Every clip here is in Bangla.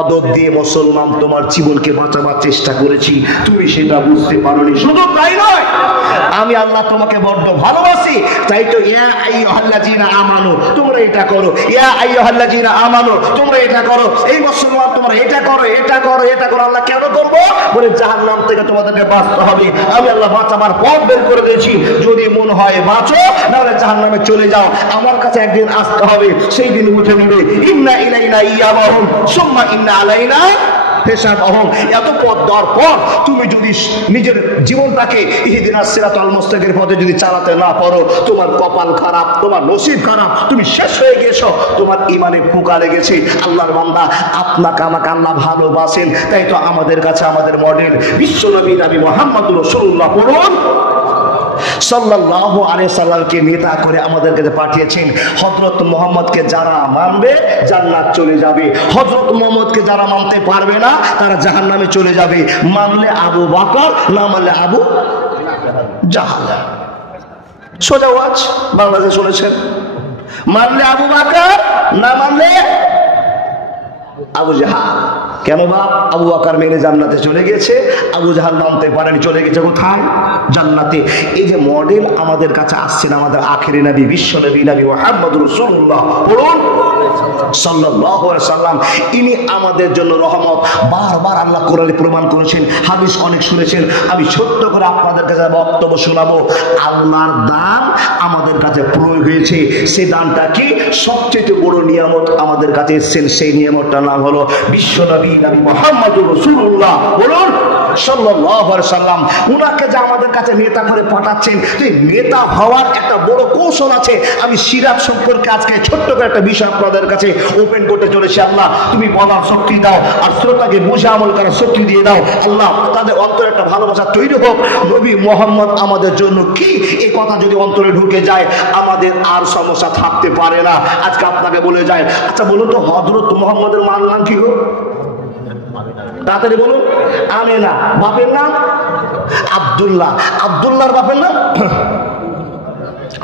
আদর দিয়ে মুসলমান তোমার জীবনকে বাঁচাবার চেষ্টা করেছি, তুমি সেটা বুঝতে পারোনি। শুধু তাই নয়, আমি আল্লাহ তোমাকে বড্ড ভালোবাসি, তাই তো ইয়া আইয়ুহাল্লাযীনা আমানু তোমরা এটা করো, ইয়া আইয়ুহাল্লাযীনা আমানু তোমরা এটা করো, এই মুসলমান তোমরা এটা করো, এটা করো, এটা করো। আল্লাহ কেন করবো? বলে জাহান্নাম থেকে তোমাদেরকে বাঁচতে হবে। আমি আল্লাহ বাঁচাবার পথ বের করে দিয়েছি, যদি মন হয় বাঁচো, নাহলে জাহান্নামে চলে যাও। আমার কাছে একদিন আসতে হবে, সেই দিন উঠে নেবে। ইন্না ইলাইনা ইয়াবাহুম সুম্মা ইন্না আলাইনা হিসাবহুম। এত পথ দেওয়ার পর তুমি যদি নিজের জীবনটাকে ইহদিনাস সিরাতাল মুস্তাকিমের পথে যদি চালাতে না পারো, তোমার কপাল খারাপ, তোমার নসিব খারাপ, তুমি শেষ হয়ে গেছো, তোমার ঈমানে পোকা লেগেছে। আল্লাহর বান্দা, আপনাকে আমাকে আল্লাহ ভালোবাসেন, তাই তো আমাদের কাছে আমাদের মডেল বিশ্বনবী নবী মুহাম্মদুর রাসূলুল্লাহ পড়ুন সাল্লাল্লাহু আলাইহি সাল্লামকে নেতা করে আমাদের কাছে পাঠিয়েছেন। হযরত মুহাম্মদকে যারা মানবে জান্নাত চলে যাবে, হযরত মুহাম্মদকে যারা মানতে পারবে না তারা জাহান্নামে চলে যাবে। মানলে আবু বকর, না মানলে আবু জাহাল। সোজা ওয়াজ বাংলাদেশে শুনেছেন, মানলে আবু বকর, না মানলে আবু জাহাল। কেন বাপ? আবু বকর মেনে জান্নাতে চলে গেছে, আবু জাহাল মানতে পারেনি, চলে গেছে কোথায়? জান্নাতে। এই যে মডেল আমাদের কাছে আসছেন আমাদের আখেরি নবী বিশ্বনবী নবী মুহাম্মদুর রাসূলুল্লাহ পড়ুন সাল্লাল্লাহু আলাইহি সাল্লাম। ইনি আমাদের জন্য রহমত। বারবার আল্লাহ কোরআনে প্রমাণ করেছেন, হাদিস অনেক শুনেছেন। আমি ছোট্ট করে আপনাদের কাছে বক্তব্য শোনাবো। আল্লাহর দান আমাদের কাছে প্রয়োগ হয়েছে, সেই দানটা কি? সবচেয়ে বড় নিয়ামত আমাদের কাছে এসেছেন, সেই নিয়ামতটার নাম হলো বিশ্বনবী নবী মুহাম্মদুর রাসূলুল্লাহ বলুন সাল্লাল্লাহু আলাইহি সাল্লাম। উনাকে যে আমাদের কাছে নেতা করে পাঠাচ্ছেন, এই নেতা হওয়ার একটা বড় কৌশল আছে। আমি সিরাত সম্পর্কে আজকে ছোট্ট করে একটা বিষয় আপনাদের কাছে ওপেন করতে চলেছি। আল্লাহ তুমি বলার শক্তি দাও, আর শ্রোতাকে বুঝে আমল করার শক্তি দিয়ে দাও। আল্লাহ তাদের অন্তরে একটা ভালোবাসা তৈরি হোক। নবী মুহাম্মদ আমাদের জন্য কি, এই কথা যদি অন্তরে ঢুকে যায় আমাদের আর সমস্যা থাকতে পারে না। আজকে আপনাকে বলে যায়, আচ্ছা বলুন তো হযরত মুহাম্মদের মান নাম কি গো? তাড়াতাড়ি বলুন। আমিনা। বাপের নাম আব্দুল্লাহ। আব্দুল্লাহর বাপের নাম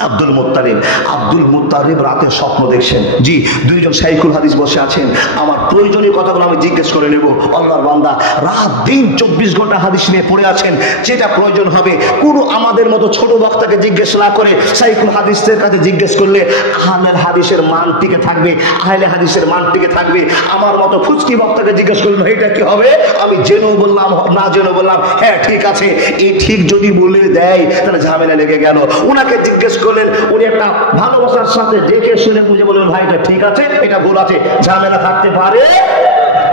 আব্দুল মুত্তালিব। আব্দুল মুত্তালিব রাতে স্বপ্ন দেখছেন। জি, দুইজন শাইখুল হাদিস বসে আছেন, আমার প্রয়োজনীয় কথাগুলো আমি জিজ্ঞেস করে নেব। আল্লাহর বান্দা রাত দিন 24 ঘন্টা হাদিস নিয়ে পড়ে আছেন, যেটা প্রয়োজন হবে কোনো আমাদের মতো ছোট বক্তাকে জিজ্ঞেস না করে শাইখুল হাদিসের কাছে জিজ্ঞেস করলে আহলে হাদিসের মান টিকে থাকবে, আহলে হাদিসের মান টিকে থাকবে। আমার মতো ফুচকি বক্তাকে জিজ্ঞেস করলাম এটা কি হবে, আমি জেনেও বললাম না জেনেও বললাম হ্যাঁ ঠিক আছে, এই ঠিক যদি বলে দেয় তাহলে ঝামেলা লেগে গেল। ওনাকে জিজ্ঞেস করলেন, উনি একটা ভালোবাসার সাথে দেখে শুনে বুঝে বললেন ভাই এটা ঠিক আছে, এটা ভুল আছে, ঝামেলা থাকতে পারে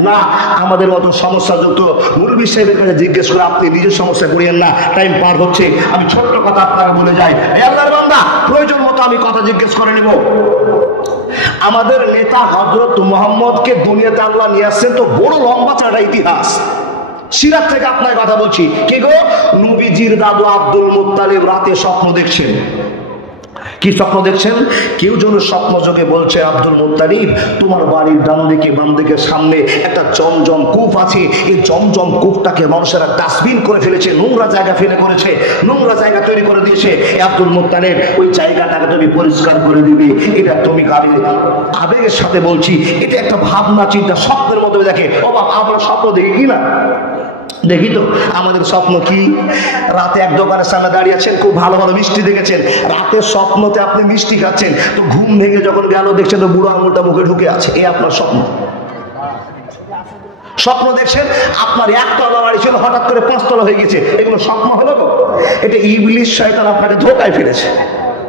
না। আমাদের মতো সমস্যাযুক্ত মুরব্বি সাহেবের কাছে জিজ্ঞেস করে আপনি নিজের সমস্যা করিয়েন না, টাইম পার হচ্ছে। আমি ছোট্ট কথা আপনারা বলে যাই, আল্লাহর বান্দা প্রয়োজন মতো আমি কথা জিজ্ঞেস করে নেব। আমাদের নেতা হযরত মুহাম্মদকে দুনিয়াতে আল্লাহ নিয়ে আসছেন, তো বড় লম্বা চাড়া ইতিহাস। সিরাত থেকে আপনার কথা বলছি। কি গো? নবীজির দাদু আব্দুল মুত্তালিব রাতে স্বপ্ন দেখছেন। কি স্বপ্ন দেখছেন? কেউ যেন স্বপ্ন যোগে বলছে, আব্দুল মুত্তালিব তোমার বাড়ির ডান দিকে বাম দিকে সামনে একটা জমজম কূপ আছে, এই জমজম কূপটাকে মানুষেরা ডাস্টবিন করে ফেলেছে, নোংরা জায়গা ফেলে করেছে, নোংরা জায়গা তৈরি করে দিয়েছে। আব্দুল মুত্তালিব ওই জায়গাটাকে তুমি পরিষ্কার করে দিবে। এটা তুমি আবেগের সাথে বলছি, এটা একটা ভাবনা চিন্তা স্বপ্নের মতো দেখে। ও বাবা, আমরা স্বপ্ন দেখি কি না? দেখি তো। আমাদের স্বপ্ন কি? রাতে এক দোকানের সামনে দাঁড়িয়ে আছেন, খুব ভালো ভালো মিষ্টি দেখেছেন, রাতের স্বপ্নতে আপনি মিষ্টি খাচ্ছেন, তো ঘুম ভেঙে যখন গেল দেখছেন তো বুড়ো আঙুলটা মুখে ঢুকে আছে। এই আপনার স্বপ্ন। স্বপ্ন দেখছেন আপনার একতলা বাড়ি ছিল, হঠাৎ করে 5 তলা হয়ে গেছে, এগুলো স্বপ্ন হলো গো? এটা ইবলিস শয়তান আপনাকে ধোকায় ফেলেছে।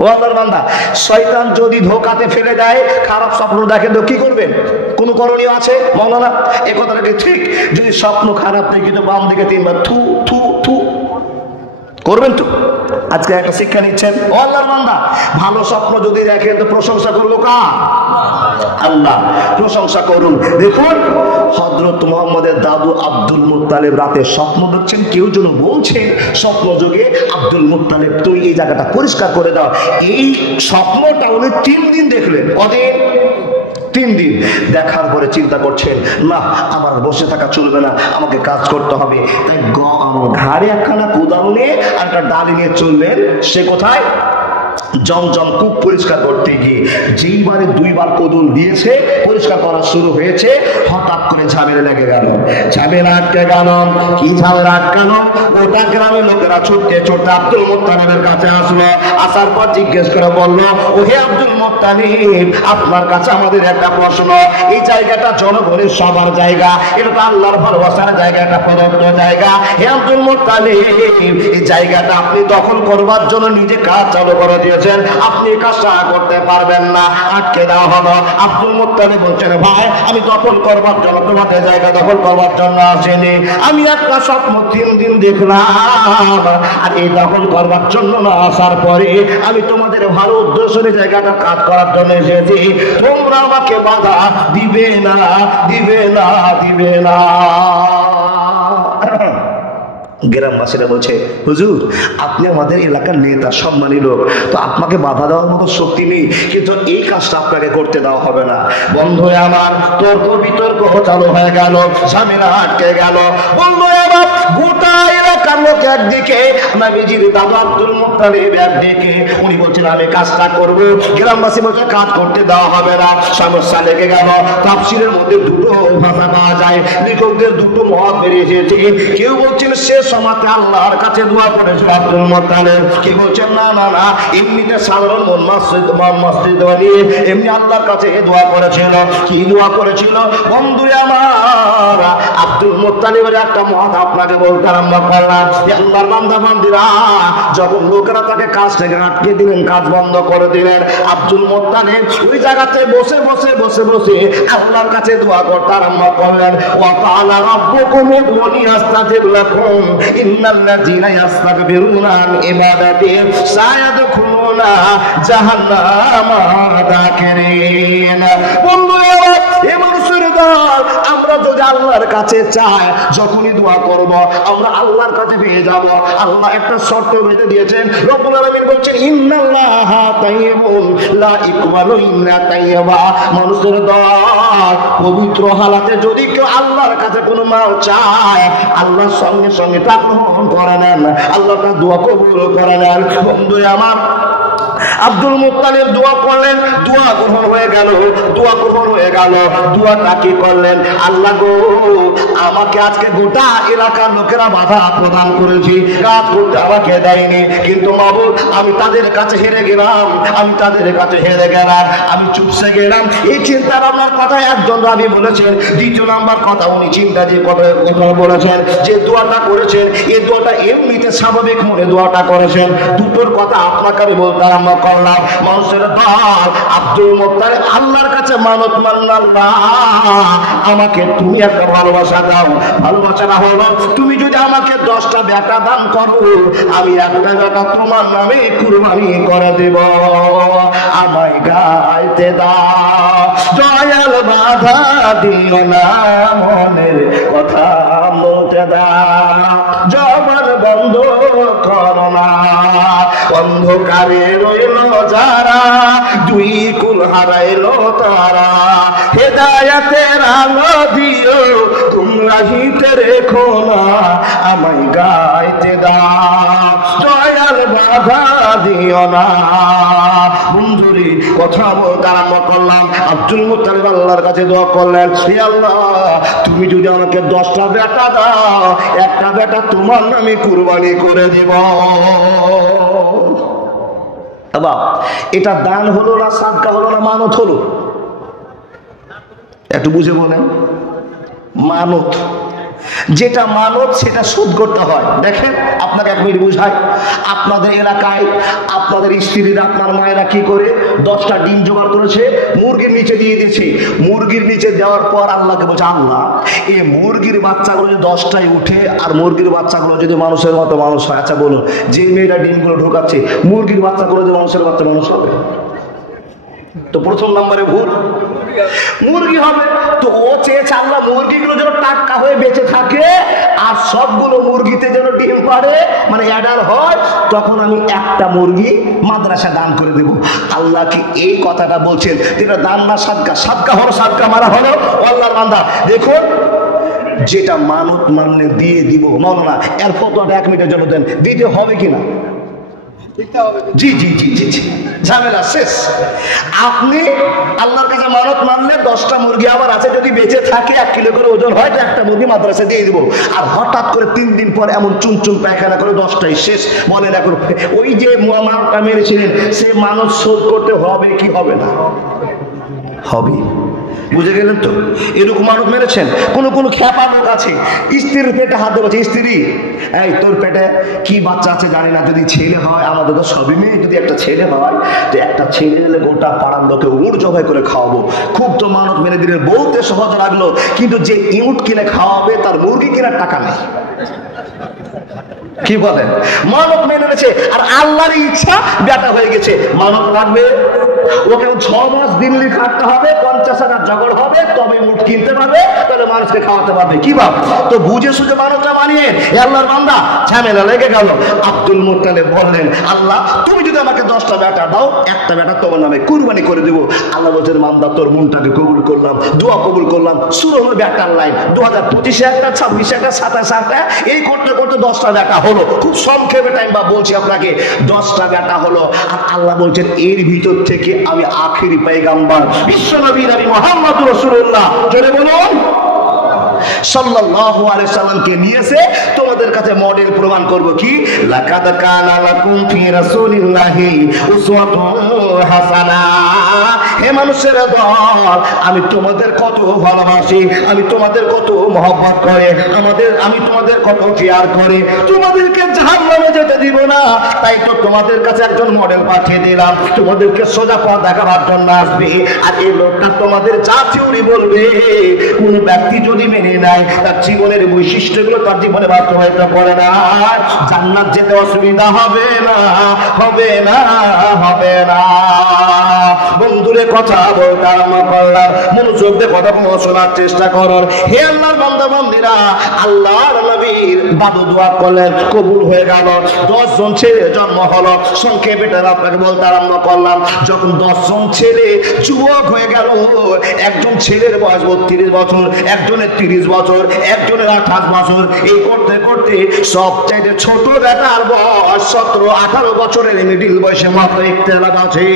ও আল্লাহর বান্দা, শয়তান যদি ধোকাতে ফেলে দেয়, খারাপ স্বপ্ন দেখেন তো কি করবেন? কোন করণীয় আছে? মাওলানা এই কথাটাকে ঠিক, যদি স্বপ্ন খারাপ দেখি তো বাম দিকে 3 বার থু থু থু করবেন তো। আজকে একটা শিক্ষা নিচ্ছেন। ও আল্লাহর বান্দা, ভালো স্বপ্ন যদি দেখেন তো প্রশংসা করবো কার? আল্লাহ। প্রশংসা করুন। দেখুন হযরত মুহাম্মদের দাদু আব্দুল মুত্তালিব রাতে স্বপ্ন দেখছেন, কেউ যেন বলছে স্বপ্ন যোগে আব্দুল মুত্তালিব তুই এই জায়গাটা পরিষ্কার করে দাও। এই স্বপ্নটা উনি 3 দিন দেখলেন। কদিন? 3 দিন দেখার পরে চিন্তা করছেন, না আমার বসে থাকা চলবে না, আমাকে কাজ করতে হবে। তাই ঘাড়ে একখানা কোদাল নিয়ে আর একটা ডালি নিয়ে চললেন। সে কোথায়? জমজম কূপ পরিষ্কার করতে গিয়ে যেইবারে দুইবার কোদল দিয়েছে, পরিষ্কার করা শুরু হয়েছে, হঠাৎ করে ঝামেলা লেগে গেল। ঝামেলা আটকে গেল। কি ঝামেলা আটকালো? ওটা গ্রামের লোকেরা ছুটতে ছুটতে আব্দুল মুত্তালিবের কাছে আসলো। আসার পর জিজ্ঞেস করে বলল, ও হে আব্দুল মুত্তালিব, আপনার কাছে আমাদের একটা প্রশ্ন। এই জায়গাটা জনগণের সবার জায়গা, এটা তো আল্লাহর ভালোবাসার জায়গা, একটা প্রদত্ত জায়গা। হে আব্দুল মুত্তালিব, এই জায়গাটা আপনি দখল করবার জন্য নিজে কাজ চালু করে দিয়েছেন, আপনি কাজটা করতে পারবেন না, আটকে দেওয়া হলো। আব্দুল মুত্তালিব বলছেন, ভাই আমি দখল করবার জন্য তোমাদের জায়গা দখল করবার জন্য আসেনি, আমি একটা স্বপ্ন 3 দিন দেখলাম, আর এই দখল করবার জন্য না আসার পরে আমি তোমাদের ভালো উদ্দেশ্যে জায়গাটা কাজ করার জন্য এসেছি, তোমরা আমাকে বাধা দিবে না, দিবে না, দিবে না। গ্রামবাসীরা বলছে, হুজুর আপনি আমাদের এলাকার নেতা, সম্মানী লোক, তো আপনাকে বাধা দেওয়ার মতো শক্তি নেই, কিন্তু এই কাজটা আপনাকে করতে দেওয়া হবে না। বন্ধু আমার, তর্ক বিতর্ক চালু হয়ে গেল, ঝামেলা আটকে গেল। বন্ধু আমার, গোটা এলাকার লোক একদিকে, নবীজির দাদা আব্দুল মুত্তালিব একদিকে, উনি বলছেন আমি কাজটা করব, গ্রামবাসী বলছে কাজ করতে দেওয়া হবে না। সমস্যা লেগে গেল। তাফসীরের মধ্যে দুটো ভাষা পাওয়া যায়, লেখকদের দুটো মত বেরিয়ে এসেছে। কেউ বলছেন শেষ সময়তে আল্লাহর কাছে দোয়া করেছিল আব্দুল মুত্তালিব, কি বলছেন না না না, এমনিতে সাধারণ মসজিদ বানিয়ে এমনি আল্লাহর কাছে দোয়া করেছিল। কি দোয়া করেছিল? বন্ধু আমার, আব্দুল মুত্তালিবের একটা মত আপনাকে বলতে আরম্ভ করলাম। আল্লাহর বান্দা বান্দিরা, যখন লোকেরা তাকে কাজ থেকে আটকে দিলেন, কাজ বন্ধ করে দিলেন, আব্দুল মুত্তালিব ওই জায়গাতে বসে বসে বসে বসে আল্লাহর কাছে দোয়া করতে আরম্ভ করলেন। ওয়া তাআলা রাব্বুকুম উদউনি আস্তাজিব লাকুম ইন্নাল্লাযীনা ইস্তাকবিরুনা আন ইবাদাতি সায়াদখুলুনা জাহান্নামা দাখিরিন। বন্ধুরা, এই মানুষের দল, আমরা যদি আল্লাহর কাছে চাই, যখনই দোয়া করব আমরা আল্লাহর কাছে পেয়ে যাব। আল্লাহ একটা শর্ত বেঁধে দিয়েছেন, রব্বুল আলামিন বলছেন ইন্নাল্লাহা তাইয়্যিবুন লা ইকবালু ইল্লা তাইয়্যিবা। মানুষের দল, পবিত্র হালাতে যদি কেউ আল্লাহর কাছে কোনো মাল চায়, আল্লাহর সঙ্গে সঙ্গে তা গ্রহণ করে নেন, আল্লাহ তার দোয়া কবুল করে নেন। বন্ধু আমার, আব্দুল মুত্তালিব দোয়া করলেন, দোয়া গ্রহণ হয়ে গেল, দোয়া গ্রহণ হয়ে গেল। দোয়াটা কি করলেন? আল্লাহ গো, আমাকে আজকে গোটা এলাকার লোকেরা বাধা প্রদান করেছি, কাজ করতে আমাকে দেয়নি, কিন্তু মাবুদ আমি তাদের কাছে হেরে গেলাম, আমি তাদের কাছে হেরে গেলাম, আমি চুপসে গেলাম। এই চিন্তা ভাবনার কথা একজন রাবী বলেছেন। দ্বিতীয় নাম্বার কথা, উনি চিন্তা যে কথা বলেছেন, যে দোয়াটা করেছেন, এই দোয়াটা এমনিতে স্বাভাবিক মনে দোয়াটা করেছেন। দুটোর কথা আপনাকে আমি বলতে আরম্ভ করলাম। মানুষের দল, আব্দুল মুত্তালিব আল্লাহর কাছে মানত মানল, আল্লাহ আমাকে তুমি একটা ভালোবাসা দাও। ভালোবাসাটা হলো, তুমি যদি আমাকে 10টা বেটা দান করো, আমি একটা বেটা তোমার নামে কুরবানি করে দেব। আমায় গাইতে দাও, দয়াল বাধা দিও না, মনের কথা বলতে দাও, জবান বন্ধ করো না। অন্ধকারে রইল যারা, দুই কুল হারাইল তারা, হেদায়েতের আলো দিও, তোমরা হিতে রেখো না, আমায় গাইতে দাও, দয়াল বাধা দিও না। বন্ধুরে, কথা বলতে আরম্ভ করলাম। আব্দুল মুত্তালিব আল্লাহর কাছে দোয়া করলেন, হে আল্লাহ, তুমি যদি আমাকে 10টা বেটা দাও, একটা বেটা তোমার নামে কুরবানি করে দেব। এটা দান হলো না, সাদকা হলো না, মানত হলো? একটু বুঝে বলেন। মানত, যেটা মানত সেটা শোধ করতে হয়। দেখেন, আপনাকে এক মিনিট বুঝাই। আপনাদের এলাকায় আপনাদের স্ত্রীরা, আপনার মায়েরা কি করে, 10টা ডিম জোগাড় করেছে, মুরগির নিচে দিয়ে দিয়েছে। মুরগির নিচে দেওয়ার পর আল্লাহকে বলছে, আল্লাহ এই মুরগির বাচ্চাগুলো যদি 10টায় উঠে, আর মুরগির বাচ্চাগুলো যদি মানুষের মতো মানুষ হয়, আচ্ছা বলুন, যে মেয়েটা ডিমগুলো ঢোকাচ্ছে, মুরগির বাচ্চাগুলো যদি মানুষের বাচ্চা মানুষ হবে, তো প্রথম নম্বরে ভুল, মুরগি হবে। তো ও চেয়েছে আল্লাহ মুরগিগুলো যেন টাটকা হয়ে বেঁচে থাকে, আর সবগুলো মুরগিতে যেন ডিম পারে, মানে অ্যাডার হয়, তখন আমি একটা মুরগি মাদ্রাসা দান করে দেব। আল্লাহ কি এই কথাটা বলছেন? যেটা দান না সাদকা, সাদকা হলো, সাদকা মারা হলো। আল্লাহর বান্দা দেখুন, যেটা মানত মানলে দিয়ে দিব, মানো না, এর ফতোয়াটা 1 মিনিটের জন্য দেন, দিতে হবে কিনা? জি জি জি জি জি, ঝামেলা শেষ। আপনি আল্লাহর কাছে মানত মানলে 10টা মুরগি আমার আছে, যদি বেঁচে থাকে 1 কিলো করে ওজন হয়, তো একটা মুরগি মাদ্রাসা দিয়ে দিব। আর হঠাৎ করে 3 দিন পর এমন চুন পায়খানা করে 10টাই শেষ। বলেন এখন ওই যে মানবটা মেরেছিলেন সে মানত শোধ করতে হবে কি হবে না? হবে। বুঝে গেলেন তো? এরকম মানুষ মেরেছেন। কোন খ্যাপা লোক আছে স্ত্রীর পেটে হাত দেওয়া, স্ত্রী এই তোর পেটে কি বাচ্চা আছে জানি না, যদি ছেলে হয়, আমাদের তো সবই মেয়ে, যদি একটা ছেলে হয় তো একটা ছেলে হলে গোটা পাড়ার লোকে উট জবাই করে খাওয়াবো। খুব তো মানত মেরে দিলেন, বলতে সহজ লাগলো, কিন্তু যে ইউট কিনে খাওয়াবে তার মুরগি কেনার টাকা নেই। কি বলেন? মানত মেনে নিয়েছে, আর আল্লাহর ইচ্ছা বেটা হয়ে গেছে। মানত লাগবে, ওকে 6 মাস দিল্লি খাটতে হবে, 50,000 জগড় হবে, তবে উট কিনতে পারবে, তাহলে মানুষকে খাওয়াতে পারবে। কি বাপ? তো বুঝে সুঝে মানতটা মানিয়ে আল্লাহর বান্দা ঝামেলা লেগে গেল। আব্দুল মুত্তালিব বললেন, আল্লাহ তুমি যদি আমাকে 10টা বেটা দাও, একটা বেটা তোমার নামে কুরবানি করে দেবো। আল্লাহ বলছেন, বান্দা তোর মনটাকে কবুল করলাম, দোয়া কবুল করলাম। শুরু হলো বেটার লাইন, 2025-এ একটা, 26-এ একটা, 27-এ একটা, এই করতে করতে 10টা বেটা হলো। খুব সংক্ষেপে টাইম বা বলছি আপনাকে, 10টা বেটা হলো। আর আল্লাহ বলছেন, এর ভিতর থেকে আমি আখেরি পয়গাম্বর বিশ্বনবী নবী মুহাম্মদ রাসূলুল্লাহ, জোরে বলুন, সাল্লাল্লাহু আলাইহি সাল্লামকে নিয়েছে তোমাদের কাছে মডেল প্রমাণ করব। কি? লাকাদ কানা লাকুম ফি রাসূলিল্লাহি উসওয়াতুন হাসানা। হে মানুষের দল, আমি তোমাদের কত ভালোবাসি, আমি তোমাদের কত মহব্বত করে, আমি তোমাদের কত কেয়ার করে, তোমাদেরকে জাহান্নামে যেতে দিব না, তাই তো তোমাদের কাছে একজন মডেল পাঠিয়ে দিলাম, তোমাদেরকে সোজা পথ দেখাবার জন্য আসবে। আর এই লোকটা তোমাদের যা থিওরি বলবে, কোন ব্যক্তি যদি মেনে নেয়, তার জীবনের বৈশিষ্ট্যগুলো তার জীবনে বাস্তবায়িত করে না, জান্নাত যেতে অসুবিধা হবে না, হবে না, হবে না। বন্ধুরে কথা বলতে আরম্ভ করলাম, মনোযোগ দিয়ে কথা শোনার চেষ্টা করুন। হে আল্লাহর বান্দা বান্দীরা, আল্লাহর নবীর বাদু দোয়া করলেন, কবুল হয়ে গেল। 10 জন ছেলে জন্ম হলো। সংক্ষেপে আপনাকে বলতে আরম্ভ করলাম, যখন 10 জন ছেলে যুবক হয়ে গেল, একজন ছেলের বয়স 32 বছর, একজনের 30 বছর, একজনের 28 বছর, এই করতে করতে সবচাইতে ছোট বেটার বয়স 17-18 বছরের, মিডিল বয়সে মাত্র ইখতিলাফ আছে।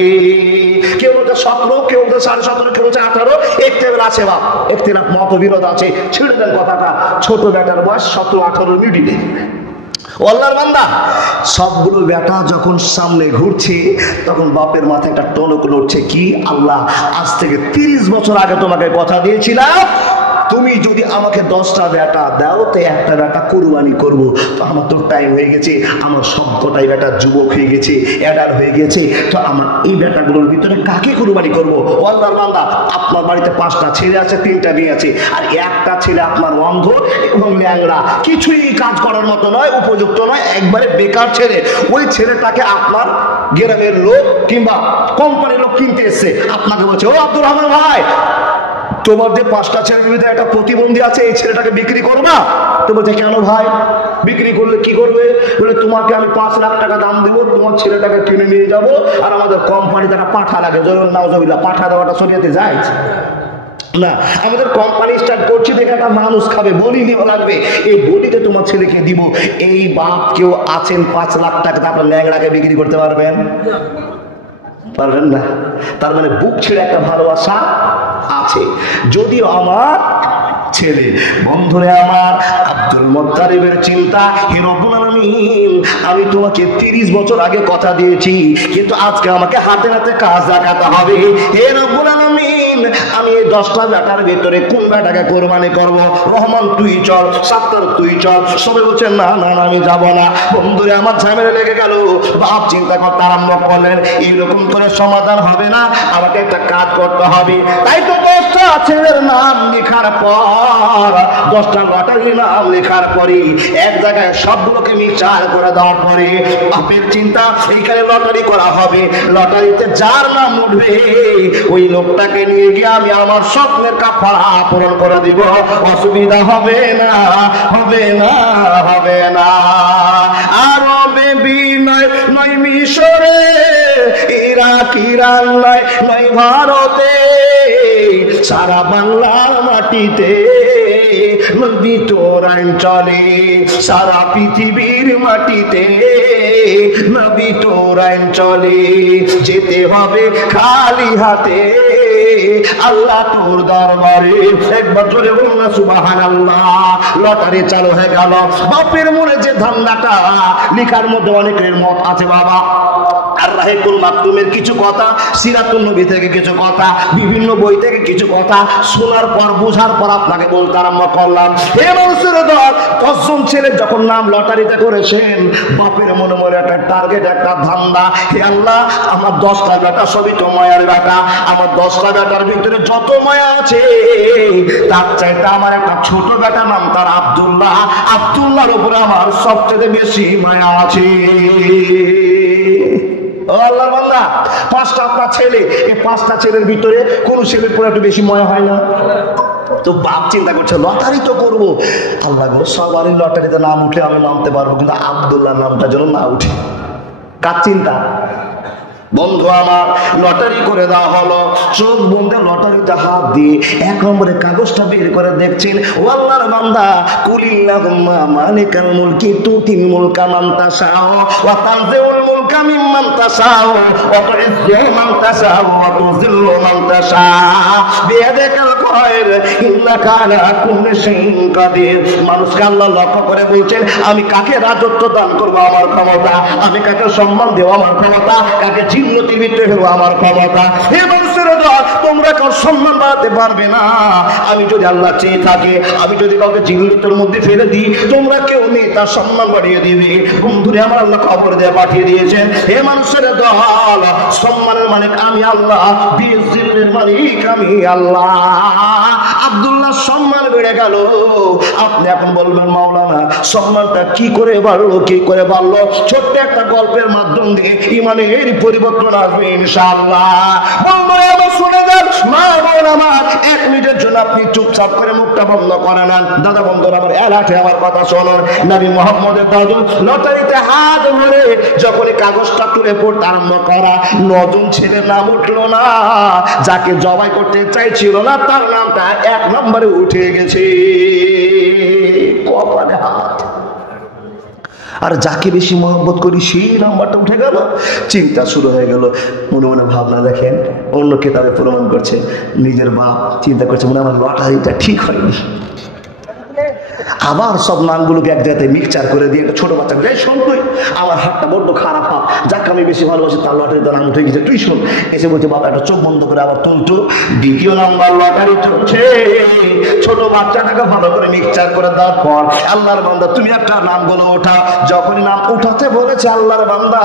কেউ বলছে 17, কেউ বলছে 17.5, কেউ বলছে 18, ইখতিলাফ আছে। বাপ, ইখতিলাফ মতবিরোধ আছে, ছেড়ে দেন কথাটা। ছোট বেটার বয়স 17-18 মিডিলে। আল্লাহর বান্দা, সবগুলো বেটা যখন সামনে ঘুরছে, তখন বাপের মাথায় একটা টনক লড়ছে। কি? আল্লাহ, আজ থেকে 30 বছর আগে তোমাকে কথা দিয়েছিলাম, তুমি যদি আমাকে 10টা বেটা দাও, তো একটা বেটা কুরবানি করব। তো আমার তো টাইম হয়ে গেছে, আমার সবকটাই বেটা যুবক হয়ে গেছে, অ্যাডাল্ট হয়ে গেছে, তো আমার এই বেটাগুলোর ভিতরে কাকে কুরবানি করব? আল্লাহর বান্দা, আপনার বাড়িতে 5টা ছেলে আছে, 3টা মেয়ে আছে, আর একটা ছেলে আপনার অন্ধ এবং ল্যাংড়া, কিছুই কাজ করার মতো নয়, উপযুক্ত নয়, একবারে বেকার ছেলে। ওই ছেলেটাকে আপনার গ্রামের লোক কিংবা কোম্পানির লোক কিনতে এসছে, আপনাকে বলছে, ও আব্দুর রহমান ভাই, তোমার যে 5টা ছেলের বিরুদ্ধে একটা প্রতিবন্ধী আছে, এই ছেলেটাকে বিক্রি করো না। তো বলছে, কেন ভাই? বিক্রি করলে কি করবে? বলে, তোমাকে আমি 5 লাখ টাকা দাম দেবো, তোমার ছেলেটাকে কিনে নিয়ে যাবো, আর আমাদের কোম্পানিতে একটা পাঠা লাগে, নাউজুবিল্লাহ, পাঠা দেওয়াটা শরীয়তে যায় না। আমাদের কোম্পানি স্টার্ট করছি, দেখে একটা মানুষ খাবে, বলি নিয়ে লাগবে, এই বলিতে তোমার ছেলেকে দিব। এই বাপ কেউ আছেন 5 লাখ টাকা আপনার ল্যাংড়াকে বিক্রি করতে পারবেন? পারবেন না। তার মানে বুক ছেড়ে একটা ভালোবাসা আছে। যদিও আমার ছেলে, বন্ধুরে আমার, আব্দুল মুত্তালিবের চিন্তা, হে রব্বুল আলামিন, আমি তোমাকে 30 বছর আগে কথা দিয়েছি, কিন্তু আজকে আমাকে হাতে হাতে কাজ দেখাতে হবে। হে রব্বুল আলামিন, আমি এই 10টা বেটার ভিতরে কোন বেটাকে কোরবানি করব? রহমান তুই চল, সাত্তার তুই চল। সবাই বলছেন, না না আমি যাব না। বন্ধুরে আমার ঝামেলা লেগে গেল। বাপ চিন্তা করতে আরম্ভ করলেন, এইরকম করে সমাধান হবে না, আমাকে একটা কাজ করতে হবে। তাই তো 10টা ছেলের নাম লেখার পর, 10টা লটারির নাম লেখার পরে, এক জায়গায় সবগুলোকে মিক্সচার করে দেওয়ার পরে, বাপের চিন্তা, এইখানে লটারি করা হবে, লটারিতে যার নাম উঠবে ওই লোকটাকে নিয়ে গিয়ে আমি আমার স্বপ্নের কাফারা পূরণ করে দিব, অসুবিধা হবে না, হবে না, হবে না। আরবে বিনয় নয় মিশরে, ইরাক ইরান নয় ভারতে, সারা বাংলার মাটিতে নবী তোর আইন চলে, সারা পৃথিবীর মাটিতে নবী তোর আইন চলে, যেতে হবে খালি হাতে আল্লাহ তোর দরবারে। একবার জোরে বলুন না সুবহানাল্লাহ। লটারি চালু হয়ে গেল। বাপের মনে যে ধান্দাটা, লিখার মধ্যে অনেকের মত আছে বাবা। আর রাহিকুল মাকতুমের কিছু কথা, সিরাতুন নবী থেকে কিছু কথা, বিভিন্ন বই থেকে কিছু কথা শোনার পর বোঝার পর আপনাকে বলতে আরম্ভ করলাম। হে মানুষের দল, 10 জন ছেলে যখন নাম লটারিতে করেছেন, বাপের মনে মনে একটা টার্গেট, একটা ধান্দা। হে আল্লাহ, আমার 10টা বেটা সবই তো মায়ের বেটা, আমার 10টা বেটার ভিতরে যত মায়া আছে তার চাইতে আমার একটা ছোট বেটা নাম তার আব্দুল্লাহ, আব্দুল্লাহর উপরে আমার সবচেয়ে বেশি মায়া আছে। আল্লাহর বান্দা, 5টা আপনার ছেলে, এই 5টা ছেলের ভিতরে কোন ছেলের পরে একটু বেশি ময়া হয় না? তো বাপ চিন্তা করছে লটারি তো করবো, আল্লাহ গো সবারই লটারিতে নাম উঠলে আমি নামতে পারবো, কিন্তু আব্দুল্লাহ নামটা যেন না উঠে। কার চিন্তা? বন্ধু আমার, লটারি করে দেওয়া হলো। চোখ বন্ধে লটারিতে হাত দিয়ে 1 নম্বরে কাগজটা বের করে দেখছেন, ও আল্লাহর বান্দা, কুলিল্লাহুম্মা মালিকাল মুলকি তুতিল মুলকা মান তাশাউ ওয়া তানজিউল মুলকা মিম্মান তাশাউ ওয়া তুইজ্জু মান তাশাউ ওয়া তুযিল্লু মান তাশাউ বিয়াদিকাল খায়র ইন্নাকা আলা কুল্লি শাইইন কাদির। মানুষকে আল্লাহ লক্ষ্য করে বলছেন, আমি কাকে রাজত্ব দান করব আমার ক্ষমতা, আমি কাকে সম্মান দেব আমার ক্ষমতা, কাকে জিন্নতির ভিতরে ফেলবো আমার ক্ষমতা। হে মানুষের দল, তোমরা কারো সম্মান বাড়াতে পারবে না। আমি যদি আল্লাহ চেয়ে থাকে, আমি যদি কাউকে জিন্নতের মধ্যে ফেলে দিই, তোমরা কেউ নেই তার সম্মান বাড়িয়ে দিবে। বন্ধুরে আমার আল্লাহ খবর দিয়ে পাঠিয়ে দিয়েছেন, হে মানুষের দল, সম্মানের মালিক আমি আল্লাহ, বিজিল্লের মালিক আমি আল্লাহ। আব্দুল্লাহ সম্মান বেড়ে গেল। আপনি এখন বলবেন মাওলানা, সম্মানটা কি করে বাড়লো, কি করে বাড়লো? ছোট্ট একটা গল্পের মাধ্যম দিয়ে ইমানের পরিবর্তন আসবে ইনশাআল্লাহ। বন্ধুরা আমার শুনে যান, মা বোন আমার, 1 মিনিটের জন্য আপনি চুপচাপ করে মুখটা বন্ধ করে নেন। দাদা বন্ধুরা আমার, এলাঠে আমার কথা শুনুন। নবী মুহাম্মদের দাদু লটারিতে হাত ভরে যখনই কাগজটা তুলে পড়তে আরম্ভ করা, 9 জন ছেলের নাম উঠলো না। যাকে জবাই করতে চাইছিল না তার নামটা 1 নম্বরে উঠে গেছে। কপালে হাত। আর যাকে বেশি মহব্বত করি সেই নাম্বারটা উঠে গেল। চিন্তা শুরু হয়ে গেল, মনে মনে ভাবনা দেখেন, অন্য কিতাবে প্রমাণ করছে, নিজের বাপ চিন্তা করছে মনে আমার লটারিটা ঠিক হয়নি। আবার সব নামগুলোকে এক জায়গাতে মিক্সচার করে দিয়ে একটা ছোট বাচ্চা, শোন তুই, আমার হাতটা বড্ড খারাপ হাত, যাকে আমি বেশি ভালোবাসি তার লটারিতে নাম উঠে গেছে, তুই শোন। এসে বলছে বাবা, একটা চোখ বন্ধ করে আবার তুলতো, 2য় নাম্বার লটারি চলছে। ছোট বাচ্চাটাকে ভালো করে মিক্সচার করে দেওয়ার পর, আল্লাহর বান্দা তুমি একটা নাম বলে ওঠা। যখনই নাম উঠাতে বলেছে আল্লাহর বান্দা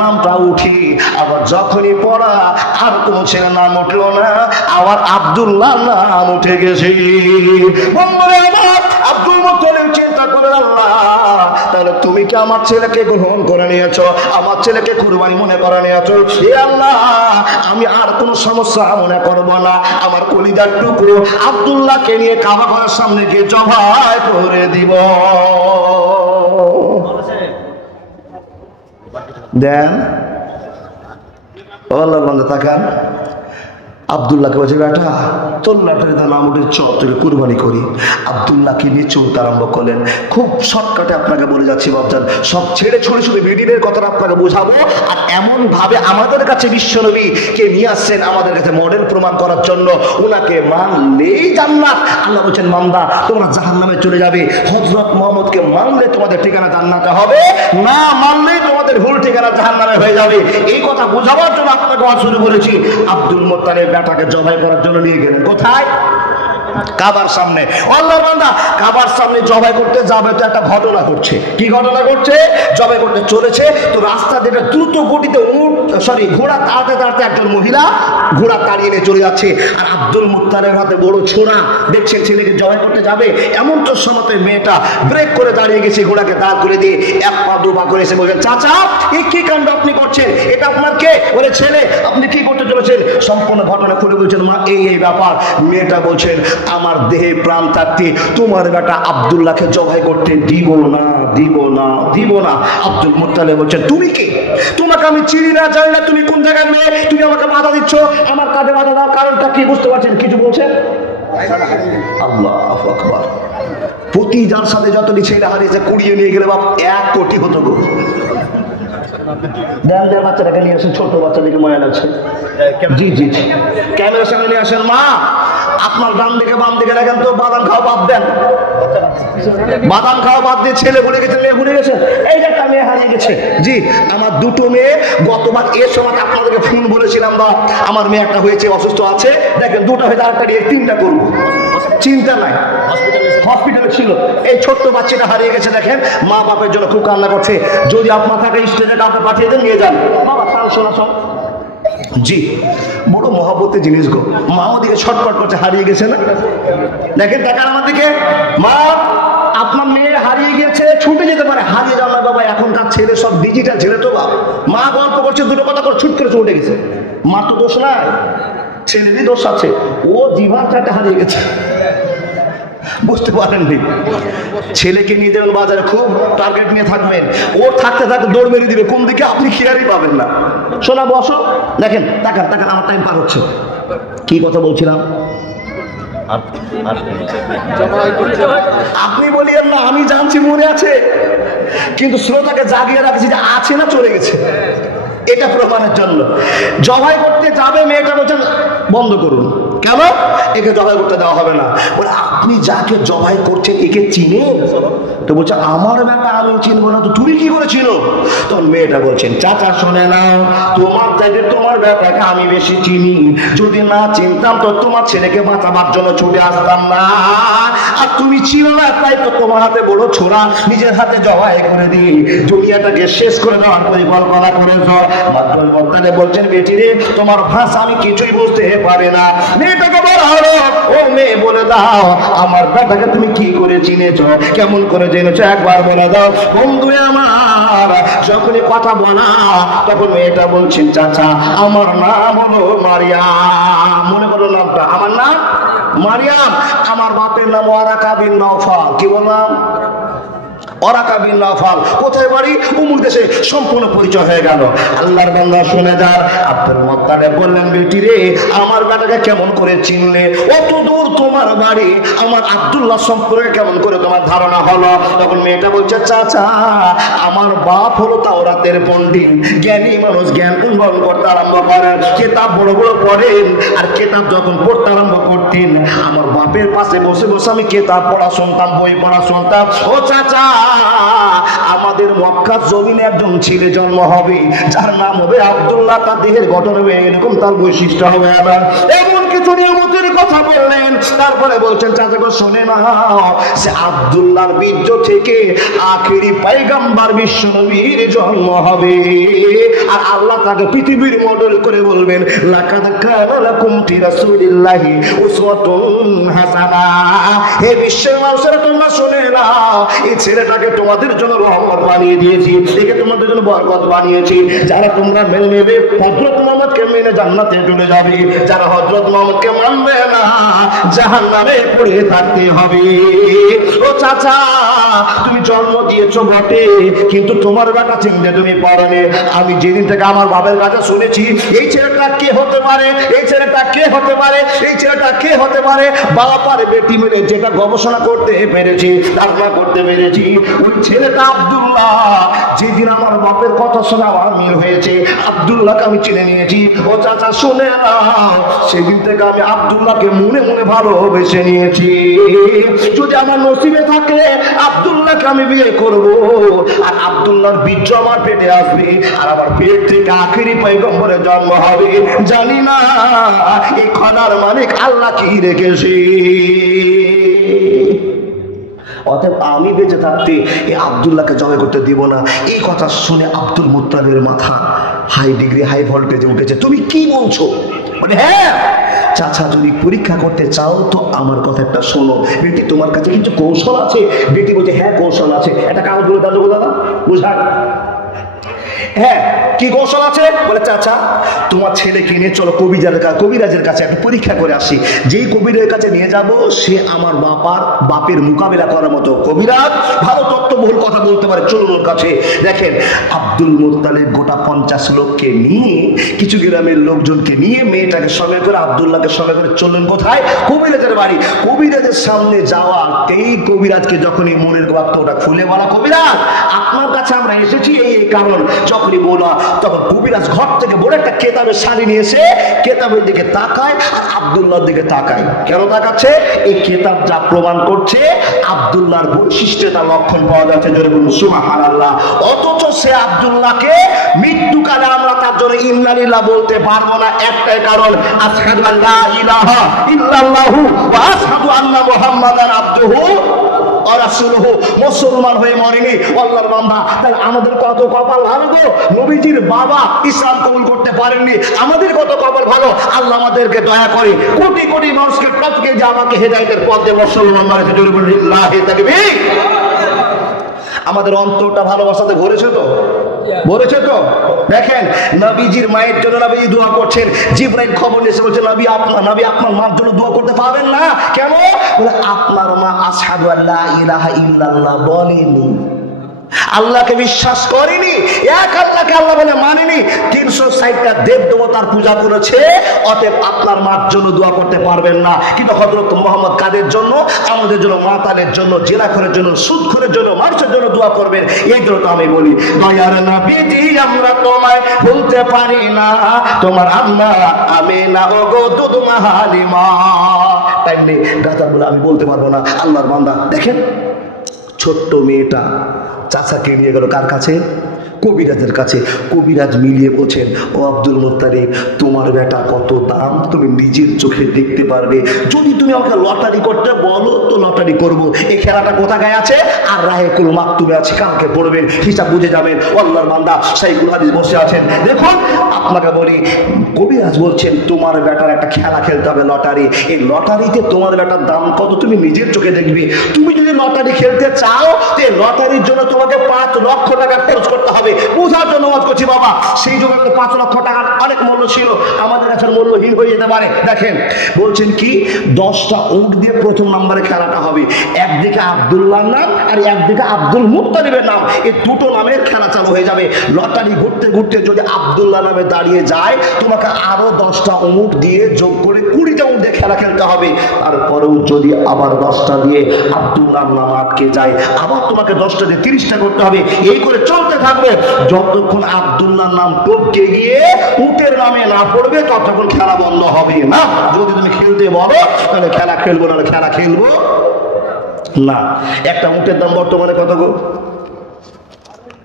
নামটা উঠি, আবার যখনই পড়া আর কোনো ছেলে নাম উঠলো না, আবার আব্দুল্লাহ নাম উঠে গেছে। বন্ধুরা আমার, আব্দুল মুত্তালিব চিন্তা করে, আল্লাহ তাহলে তুমি কি আমার ছেলেকে গ্রহণ করে নিয়েছো, আমার ছেলেকে কুরবানি মনে করে নিয়েছো? হে আল্লাহ, আমি আর কোনো সমস্যা মনে করব না। আমার কলিজার টুকরো আব্দুল্লাহকে নিয়ে কাবা ঘরের সামনে গিয়ে জবাই করে দিব। দেন আল্লাহর বান্দা তাকান, আব্দুল্লাহকে বলছে, বেটা তোর লটারিতে নাম উঠে চল তোকে কুরবানি করি। আব্দুল্লাহকে নিয়ে চলতে আরম্ভ করলেন। খুব শর্টকাটে আপনাকে বলে যাচ্ছি বাবজান, সব ছেড়ে ছড়ে শুধু ভিডিওর কথাটা আপনাকে বোঝাবো। আর এমন ভাবে আমাদের কাছে বিশ্বনবী কে নিয়ে আসছেন আমাদের কাছে মডেল প্রমাণ করার জন্য। উনাকে মানলেই জান্নাত। আল্লাহ বলছেন, বান্দা তোমরা জাহান্নামে চলে যাবে, হযরত মুহাম্মদকে মানলে তোমাদের ঠিকানা জান্নাতে হবে, না মানলেই তোমাদের ভুল ঠিকানা জাহান্নামে হয়ে যাবে। এই কথা বোঝাবার জন্য আপনাকে ওয়াজ শুরু করেছি। আব্দুল মুত্তালিব বেটাকে জবাই করার জন্য নিয়ে গেলেন কোথায়? কাবার সামনে। আল্লাহর বান্দা কাবার সামনে জবাই করতে যাবে তো একটা ঘটনা ঘটছে। কি ঘটনা ঘটছে? জবাই করতে চলেছে তো রাস্তা যেটা দ্রুত গতিতে ঘোড়া তাড়াতে তাড়াতে একজন মহিলা ঘোড়া তাড়িয়ে নিয়ে চলে যাচ্ছে। আর আব্দুল মুত্তালিবের হাতে বড় ছোরা, দেখছেন ছেলেকে জবাই করতে যাবে, এমন তো সময় মেয়েটা ব্রেক করে দাঁড়িয়ে গেছে, ঘোড়াকে দাঁড় করে দিয়ে 1 পা 2 পা করে এসে বলছেন, চাচা এই কি কাণ্ড আপনি করছেন? এটা আপনার কে? ওরে ছেলে, আপনি কি করতে চলেছেন? সম্পূর্ণ ঘটনা খুলে বলছেন, মা এই ব্যাপার। মেয়েটা বলছেন, আমার দেহে প্রাণ থাকতে তোমার বেটা আব্দুল্লাহকে জবাই করতে দিব না, দিব না, দিব না। আব্দুল মুত্তালিব বলছেন, তুমি কে? তোমাকে আমি চিনি না, জানি না তুমি কোন জায়গায় মেয়ে, তুমি আমাকে বাধা দিচ্ছ, আমার কাঁধে বাধা দাও, কারণটা কি বুঝতে পারছেন? কিছু বলছেন? আল্লাহু আকবার। প্রতি যার সাথে যতটি ছেলে হারিয়েছে কুড়িয়ে নিয়ে গেলে বাপ 1 কোটি হতো গো। দেন দেন বাচ্চাটাকে নিয়ে আসেন, ছোট বাচ্চাটাকে মজা লাগছে। জি জি জি, ক্যামেরার সামনে নিয়ে আসেন। মা, আপনার ডান দিকে বাম দিকে দেখেন তো, বাদাম খাওয়া বাদ দেন, বাদাম খাওয়া বাদ দিয়ে ছেলে ভুলে গেছে, মেয়ে ভুলে গেছে। এই যে একটা মেয়ে হারিয়ে গেছে। জি, আমার দুটো মেয়ে, গতবার এর সময় আপনাদেরকে ফোন বলেছিলাম বা আমার মেয়ে একটা হয়েছে, অসুস্থ আছে, দেখেন দুটো হয়েছে, আরেকটা নিয়ে তিনটা করবো, চিন্তা নাই, হসপিটালে ছিল। এই ছোট্ট বাচ্চাটা হারিয়ে গেছে, দেখেন মা বাপের জন্য খুব কান্না করছে। যদি আপনার থাকে স্টেজে কাউকে পাঠিয়ে দেন, নিয়ে যান। বাবা তাও শোনা সব। জি, বড় মহব্বতের জিনিস গো। মা ওদিকে ছটফট করছে, হারিয়ে গেছে না, দেখেন টাকার আমার দিকে। মা, আপনার মেয়ে হারিয়ে গেছে, ছুটে যেতে পারে, হারিয়ে যাও না বাবা, এখনকার ছেলে সব ডিজিটাল ছেলে তো। বাবা মা গল্প করছে, দুটো কথা করে ছুট করে ছুটে গেছে। মা তো দোষ নাই, ছেলেরই দোষ আছে, ও জিভার চারটে হারিয়ে গেছে, বুঝতে পারেননি। ছেলেকে নিয়ে যাবেন বাজারে, খুব টার্গেট নিয়ে থাকবেন, ওর থাকতে থাকতে দৌড় মেরে দিবে কোন দিকে, আপনি খেয়ালই পাবেন না। শোনা বসো, দেখেন তাকান তাকান, আমার টাইম পার হচ্ছে। কি কথা বলছিলাম? আপনি বলিয়েন না, আমি জানছি মনে আছে, কিন্তু শ্রোতাকে জাগিয়ে রাখছি যে আছে না চলে গেছে, এটা প্রমাণের জন্য। জবাই করতে যাবে, মেয়েটা বলছেন বন্ধ করুন। কেন? একে জবাই করতে দেওয়া হবে না। বলে আপনি যাকে জবাই করছেন একে চিনেন? তো বলছে আমার ব্যাপার আমি চিনবো না, তো তুমি কি করে চিনো? তখন মেয়েটা বলছেন, চাচা শোনে না, তোমার চাইতে তোমার ব্যাপারকে আমি বেশি চিনি, যদি না চিনতাম তো তোমার ছেলেকে বাঁচাবার জন্য ছুটে আসতাম না, আর তুমি চিনো না তাই তো তোমার হাতে বড় ছোড়া, নিজের হাতে জবাই করে দিই, দুনিয়াটাকে শেষ করে দেওয়ার পরিকল্পনা করেছ। মাধ্যম বর্তানে বলছেন, বেটি রে, তোমার ভাষা আমি কিছুই বুঝতে পারি না। মেয়েটাকে বলো, ও মেয়ে বলে দাও, আমার ব্যাটাকে তুমি কি করে চিনেছ, কেমন করে জেনেছ, একবার বলে দাও। বন্ধু আমার যখনই কথা বলা, তখন মেয়েটা বলছেন, চাচা আমার নাম হলো মারিয়াম। মনে করো নামটা, আমার নাম মারিয়াম, আমার বাপের নাম ওয়ারাকা বিন নওফাল। কি বললাম? Waraqah bin Nawfal. কোথায় বাড়ি? উমুক দেশে। সম্পূর্ণ পরিচয় হয়ে গেল। আল্লাহর বান্দা শুনে যান। আব্দুল মুত্তালিব বললেন, বেটি রে, আমার বেটাকে কেমন করে চিনলে? অত দূর তোমার বাড়ি, আমার আব্দুল্লাহ সম্পর্কে কেমন করে তোমার ধারণা হলো? তখন মেয়েটা বলছে, চাচা আমার বাপ হলো তাওরাতের পণ্ডিত, জ্ঞানী মানুষ, জ্ঞান গ্রহণ করতে আরম্ভ করেন, কেতাব বড় বড় পড়েন, আর কেতাব যখন পড়তে আরম্ভ করতেন আমার বাপের পাশে বসে বসে আমি কেতাব পড়া শুনতাম, বই পড়া শুনতাম। ও চাচা, আমাদের মক্কার জমিনে একজন ছেলে জন্ম হবে, যার নাম হবে আব্দুল্লাহ, তার দেহের গঠন হবে এরকম, তার বৈশিষ্ট্য হবে আবার, এমন কিছু নিয়মতের কথা বললেন। তারপরে বলছেন, চাচা গো শোনে না, সে আব্দুল্লাহর বীর্য থেকে আখেরি পয়গম্বর বিশ্ব নবীর জন্ম হবে, আর আল্লাহ তাকে পৃথিবীর মডেল করে বলবেন, লাকাদ কানা লাকুম ফি রাসূলিল্লাহি উসওয়াতুন হাসানা। হে বিশ্বের মানুষেরা তোমরা শুনে নাও, এই ছেলেটাকে তোমাদের জন্য রহমত বানিয়ে দিয়েছি, একে তোমাদের জন্য বরকত বানিয়েছি। যারা তোমরা মেনে নেবে, হযরত মুহাম্মদকে মেনে জান্নাতে চলে যাবে, যারা হযরত মুহাম্মদকে মানবে না জাহান্নামে পড়ে থাকতে হবে। ও চাচা, তুমি জন্ম দিয়েছো বটে, কিন্তু তোমার বেটা চিনতে তুমি পারোনি। আমি যেদিন থেকে আমার বাবার কাছে শুনেছি, এই ছেলেটা কে হতে পারে, এই ছেলেটা কে হতে পারে, এই ছেলেটা কে হতে পারে, বাবার বেটি মিলে যেটা গবেষণা করতে পেরেছি, ধারণা করতে পেরেছি, ওই ছেলেটা আব্দুল্লাহ। যেদিন আমার বাপের কথা শুনে আমার মিল হয়েছে, আব্দুল্লাহকে আমি চিনে নিয়েছি। ও চাচা শুনে না, সেদিন থেকে আমি আব্দুল্লাহকে মনে মনে ভালোবেসে নিয়েছি। যদি আমার নসিবে থাকে আব্দুল্লাহকে আমি বিয়ে করব, আর আব্দুল্লাহর বীর্য আমার পেটে আসবে, আর আমার পেট থেকে আখেরি পয়গম্বরের জন্ম হবে। জানি না এই খনার মালিক আল্লাহ কি রেখেছে। অতএব আমি বেঁচে থাকতে এই আব্দুল্লাহকে জবাই করতে দিব না। এই কথা শুনে আব্দুল মুত্তালিবের মাথা হাই ডিগ্রি, হাই ভোল্টেজে উঠেছে। তুমি কি বলছো? বলে, হ্যাঁ চাচা, যদি পরীক্ষা করতে চাও তো আমার কথা একটা শোনো। বেটি, তোমার কাছে কিছু কৌশল আছে? বেটি বলছে, হ্যাঁ কৌশল আছে। একটা কাগজ বলে দাদা, দাদা বুঝাক। হ্যাঁ, কি কৌশল আছে? বলে, চাচা তোমার ছেলেকে নিয়ে চলো কবিরাজের কাছে একটা পরীক্ষা করে আসি। যেই কবিরের কাছে নিয়ে যাব, সে আমার বাপের মোকাবেলা করার মতো কবিরাজ, ভালো তত্ত্ববহুল কথা বলতে পারে, চলুন ওর কাছে। দেখেন, আব্দুল মুত্তালিব গোটা 50 লোককে নিয়ে, কিছু গ্রামের লোকজনকে নিয়ে, মেয়েটাকে সঙ্গে করে, আব্দুল্লাহকে সঙ্গে করে চললেন কোথায়? কবিরাজের বাড়ি। কবিরাজের সামনে যাওয়া, এই কবিরাজকে যখনই মনের বার্তা ওটা খুলে বলা, কবিরাজ আপনার কাছে আমরা এসেছি এই কারণ। যখন করিব না। তখন কবিরাজ ঘর থেকে বড় একটা কেতাবের শাড়ি নিয়ে এসে কেতাবের দিকে তাকায় আর আব্দুল্লাহর দিকে তাকায়। কেন তাকাচ্ছে? এই কেতাব যা প্রমাণ করছে আব্দুল্লাহর বৈশিষ্ট্যে তার লক্ষণ পাওয়া যাচ্ছে। জোরে বলুন সুবহানাল্লাহ। অথচ সে আব্দুল্লাহকে মৃত্যুকালে আমরা তার জন্য ইন্না লিল্লাহ বলতে পারবো না, একটাই কারণ, আশহাদু আল্লা ইলাহা ইল্লাল্লাহু ওয়া আশহাদু আন্না মুহাম্মাদান আবদুহু ওয়া রাসূলুহু। মুসলমান হয়ে মরেনি আল্লাহর বান্দা। তাহলে আমাদের কত কপাল ভালো গো, নবীজির বাবা ইসলাম কবুল করতে পারেননি, আমাদের কত কপাল ভালো। আল্লাহ আমাদেরকে দয়া করে কোটি কোটি মানুষকে টপকে যে আমাকে হেদায়েতের পথ দিয়ে মুসলমান বানাইছে। জোরে বলুন লিল্লাহি তাকবীর। আমাদের অন্তরটা ভালোবাসাতে ভরেছে তো? ভরেছে তো? দেখেন নবীজির মায়ের জন্য নবীজি দোয়া করছেন। জিবরাইল খবর এসে বলছে নবী আপনার মার জন্য দোয়া করতে পারবেন না। কেন? বলে আপনার মা আশহাদু আল্লা ইলাহা ইল্লাল্লাহ বলেনি, আল্লাহকে বিশ্বাস করেনি, এক আল্লাহকে আল্লাহ বলে মানেনি, 360টা দেব দেবতার পূজা করেছে। অতএব আপনার মার জন্য দোয়া করতে পারবেন না। কিন্তু হযরত মুহাম্মদ কাদের জন্য? আমাদের জন্য, মাতালের জন্য, জেনাখোরের জন্য, সুদখোরের জন্য, মানুষের জন্য দোয়া করবেন। এই জন্য তো আমি বলি দয়ার নবীজি আমরা তোমায় ভুলতে পারি না, তোমার আম্মা আমিনা ও গো দুধ মা হালিমা। তাই নেই গাজা বলে আমি বলতে পারবো না। আল্লাহর বান্দা দেখেন, ছোট্ট মেয়েটা চাচাকে নিয়ে গেল কার কাছে? কবিরাজের কাছে। কবিরাজ মিলিয়ে বলছেন ও আব্দুল মুত্তালিব তোমার বেটা কত দাম তুমি নিজের চোখে দেখতে পারবে। যদি তুমি আমাকে লটারি করতে বলো তো লটারি করব। এই খেলাটা কোথায় আছে? আর রাহেকুল মাকতুবে আছে, কালকে পড়বেন, হিসাব বুঝে যাবেন। আল্লাহর বান্দা শাইখুল হাদিস বসে আছেন। দেখুন আপনাকে বলি, কবিরাজ বলছেন তোমার বেটার একটা খেলা খেলতে হবে, লটারি। এই লটারিতে তোমার বেটার দাম কত তুমি নিজের চোখে দেখবে। তুমি যদি লটারি খেলতে চাও তো লটারির জন্য তোমাকে 5 লক্ষ টাকা খরচ করতে হবে। বোঝার জন্য ওয়াজ করছি বাবা, সেই যুগে 5 লক্ষ টাকার অনেক মূল্য ছিল, আমাদের কাছে মূল্যহীন হয়ে যেতে পারে। দেখেন বলছেন কি 10টা উট দিয়ে প্রথম নম্বরে খেলাটা হবে। একদিকে আব্দুল্লাহর নাম আর একদিকে আব্দুল মুত্তালিবের নাম, এই দুটো নামের খেলা চালু হয়ে যাবে। লটারি ঘুরতে ঘুরতে যদি আব্দুল্লাহ নামে দাঁড়িয়ে যায় তোমাকে আরো 10টা উট দিয়ে যোগ করে 20টা উট দিয়ে খেলা খেলতে হবে। তারপরেও যদি আবার 10টা দিয়ে আব্দুল্লাহর নাম আটকে যায় আবার তোমাকে 10টা দিয়ে 30টা করতে হবে। এই করে চলতে থাকবে যতক্ষণ আব্দুল্লাহর নাম টপকে গিয়ে উটের নামে না পড়বে ততক্ষণ খেলা বন্ধ হবে না। যদি তুমি খেলতে বলো তাহলে খেলা খেলবো, না খেলা খেলবো না। একটা উটের দাম বর্তমানে কত গো?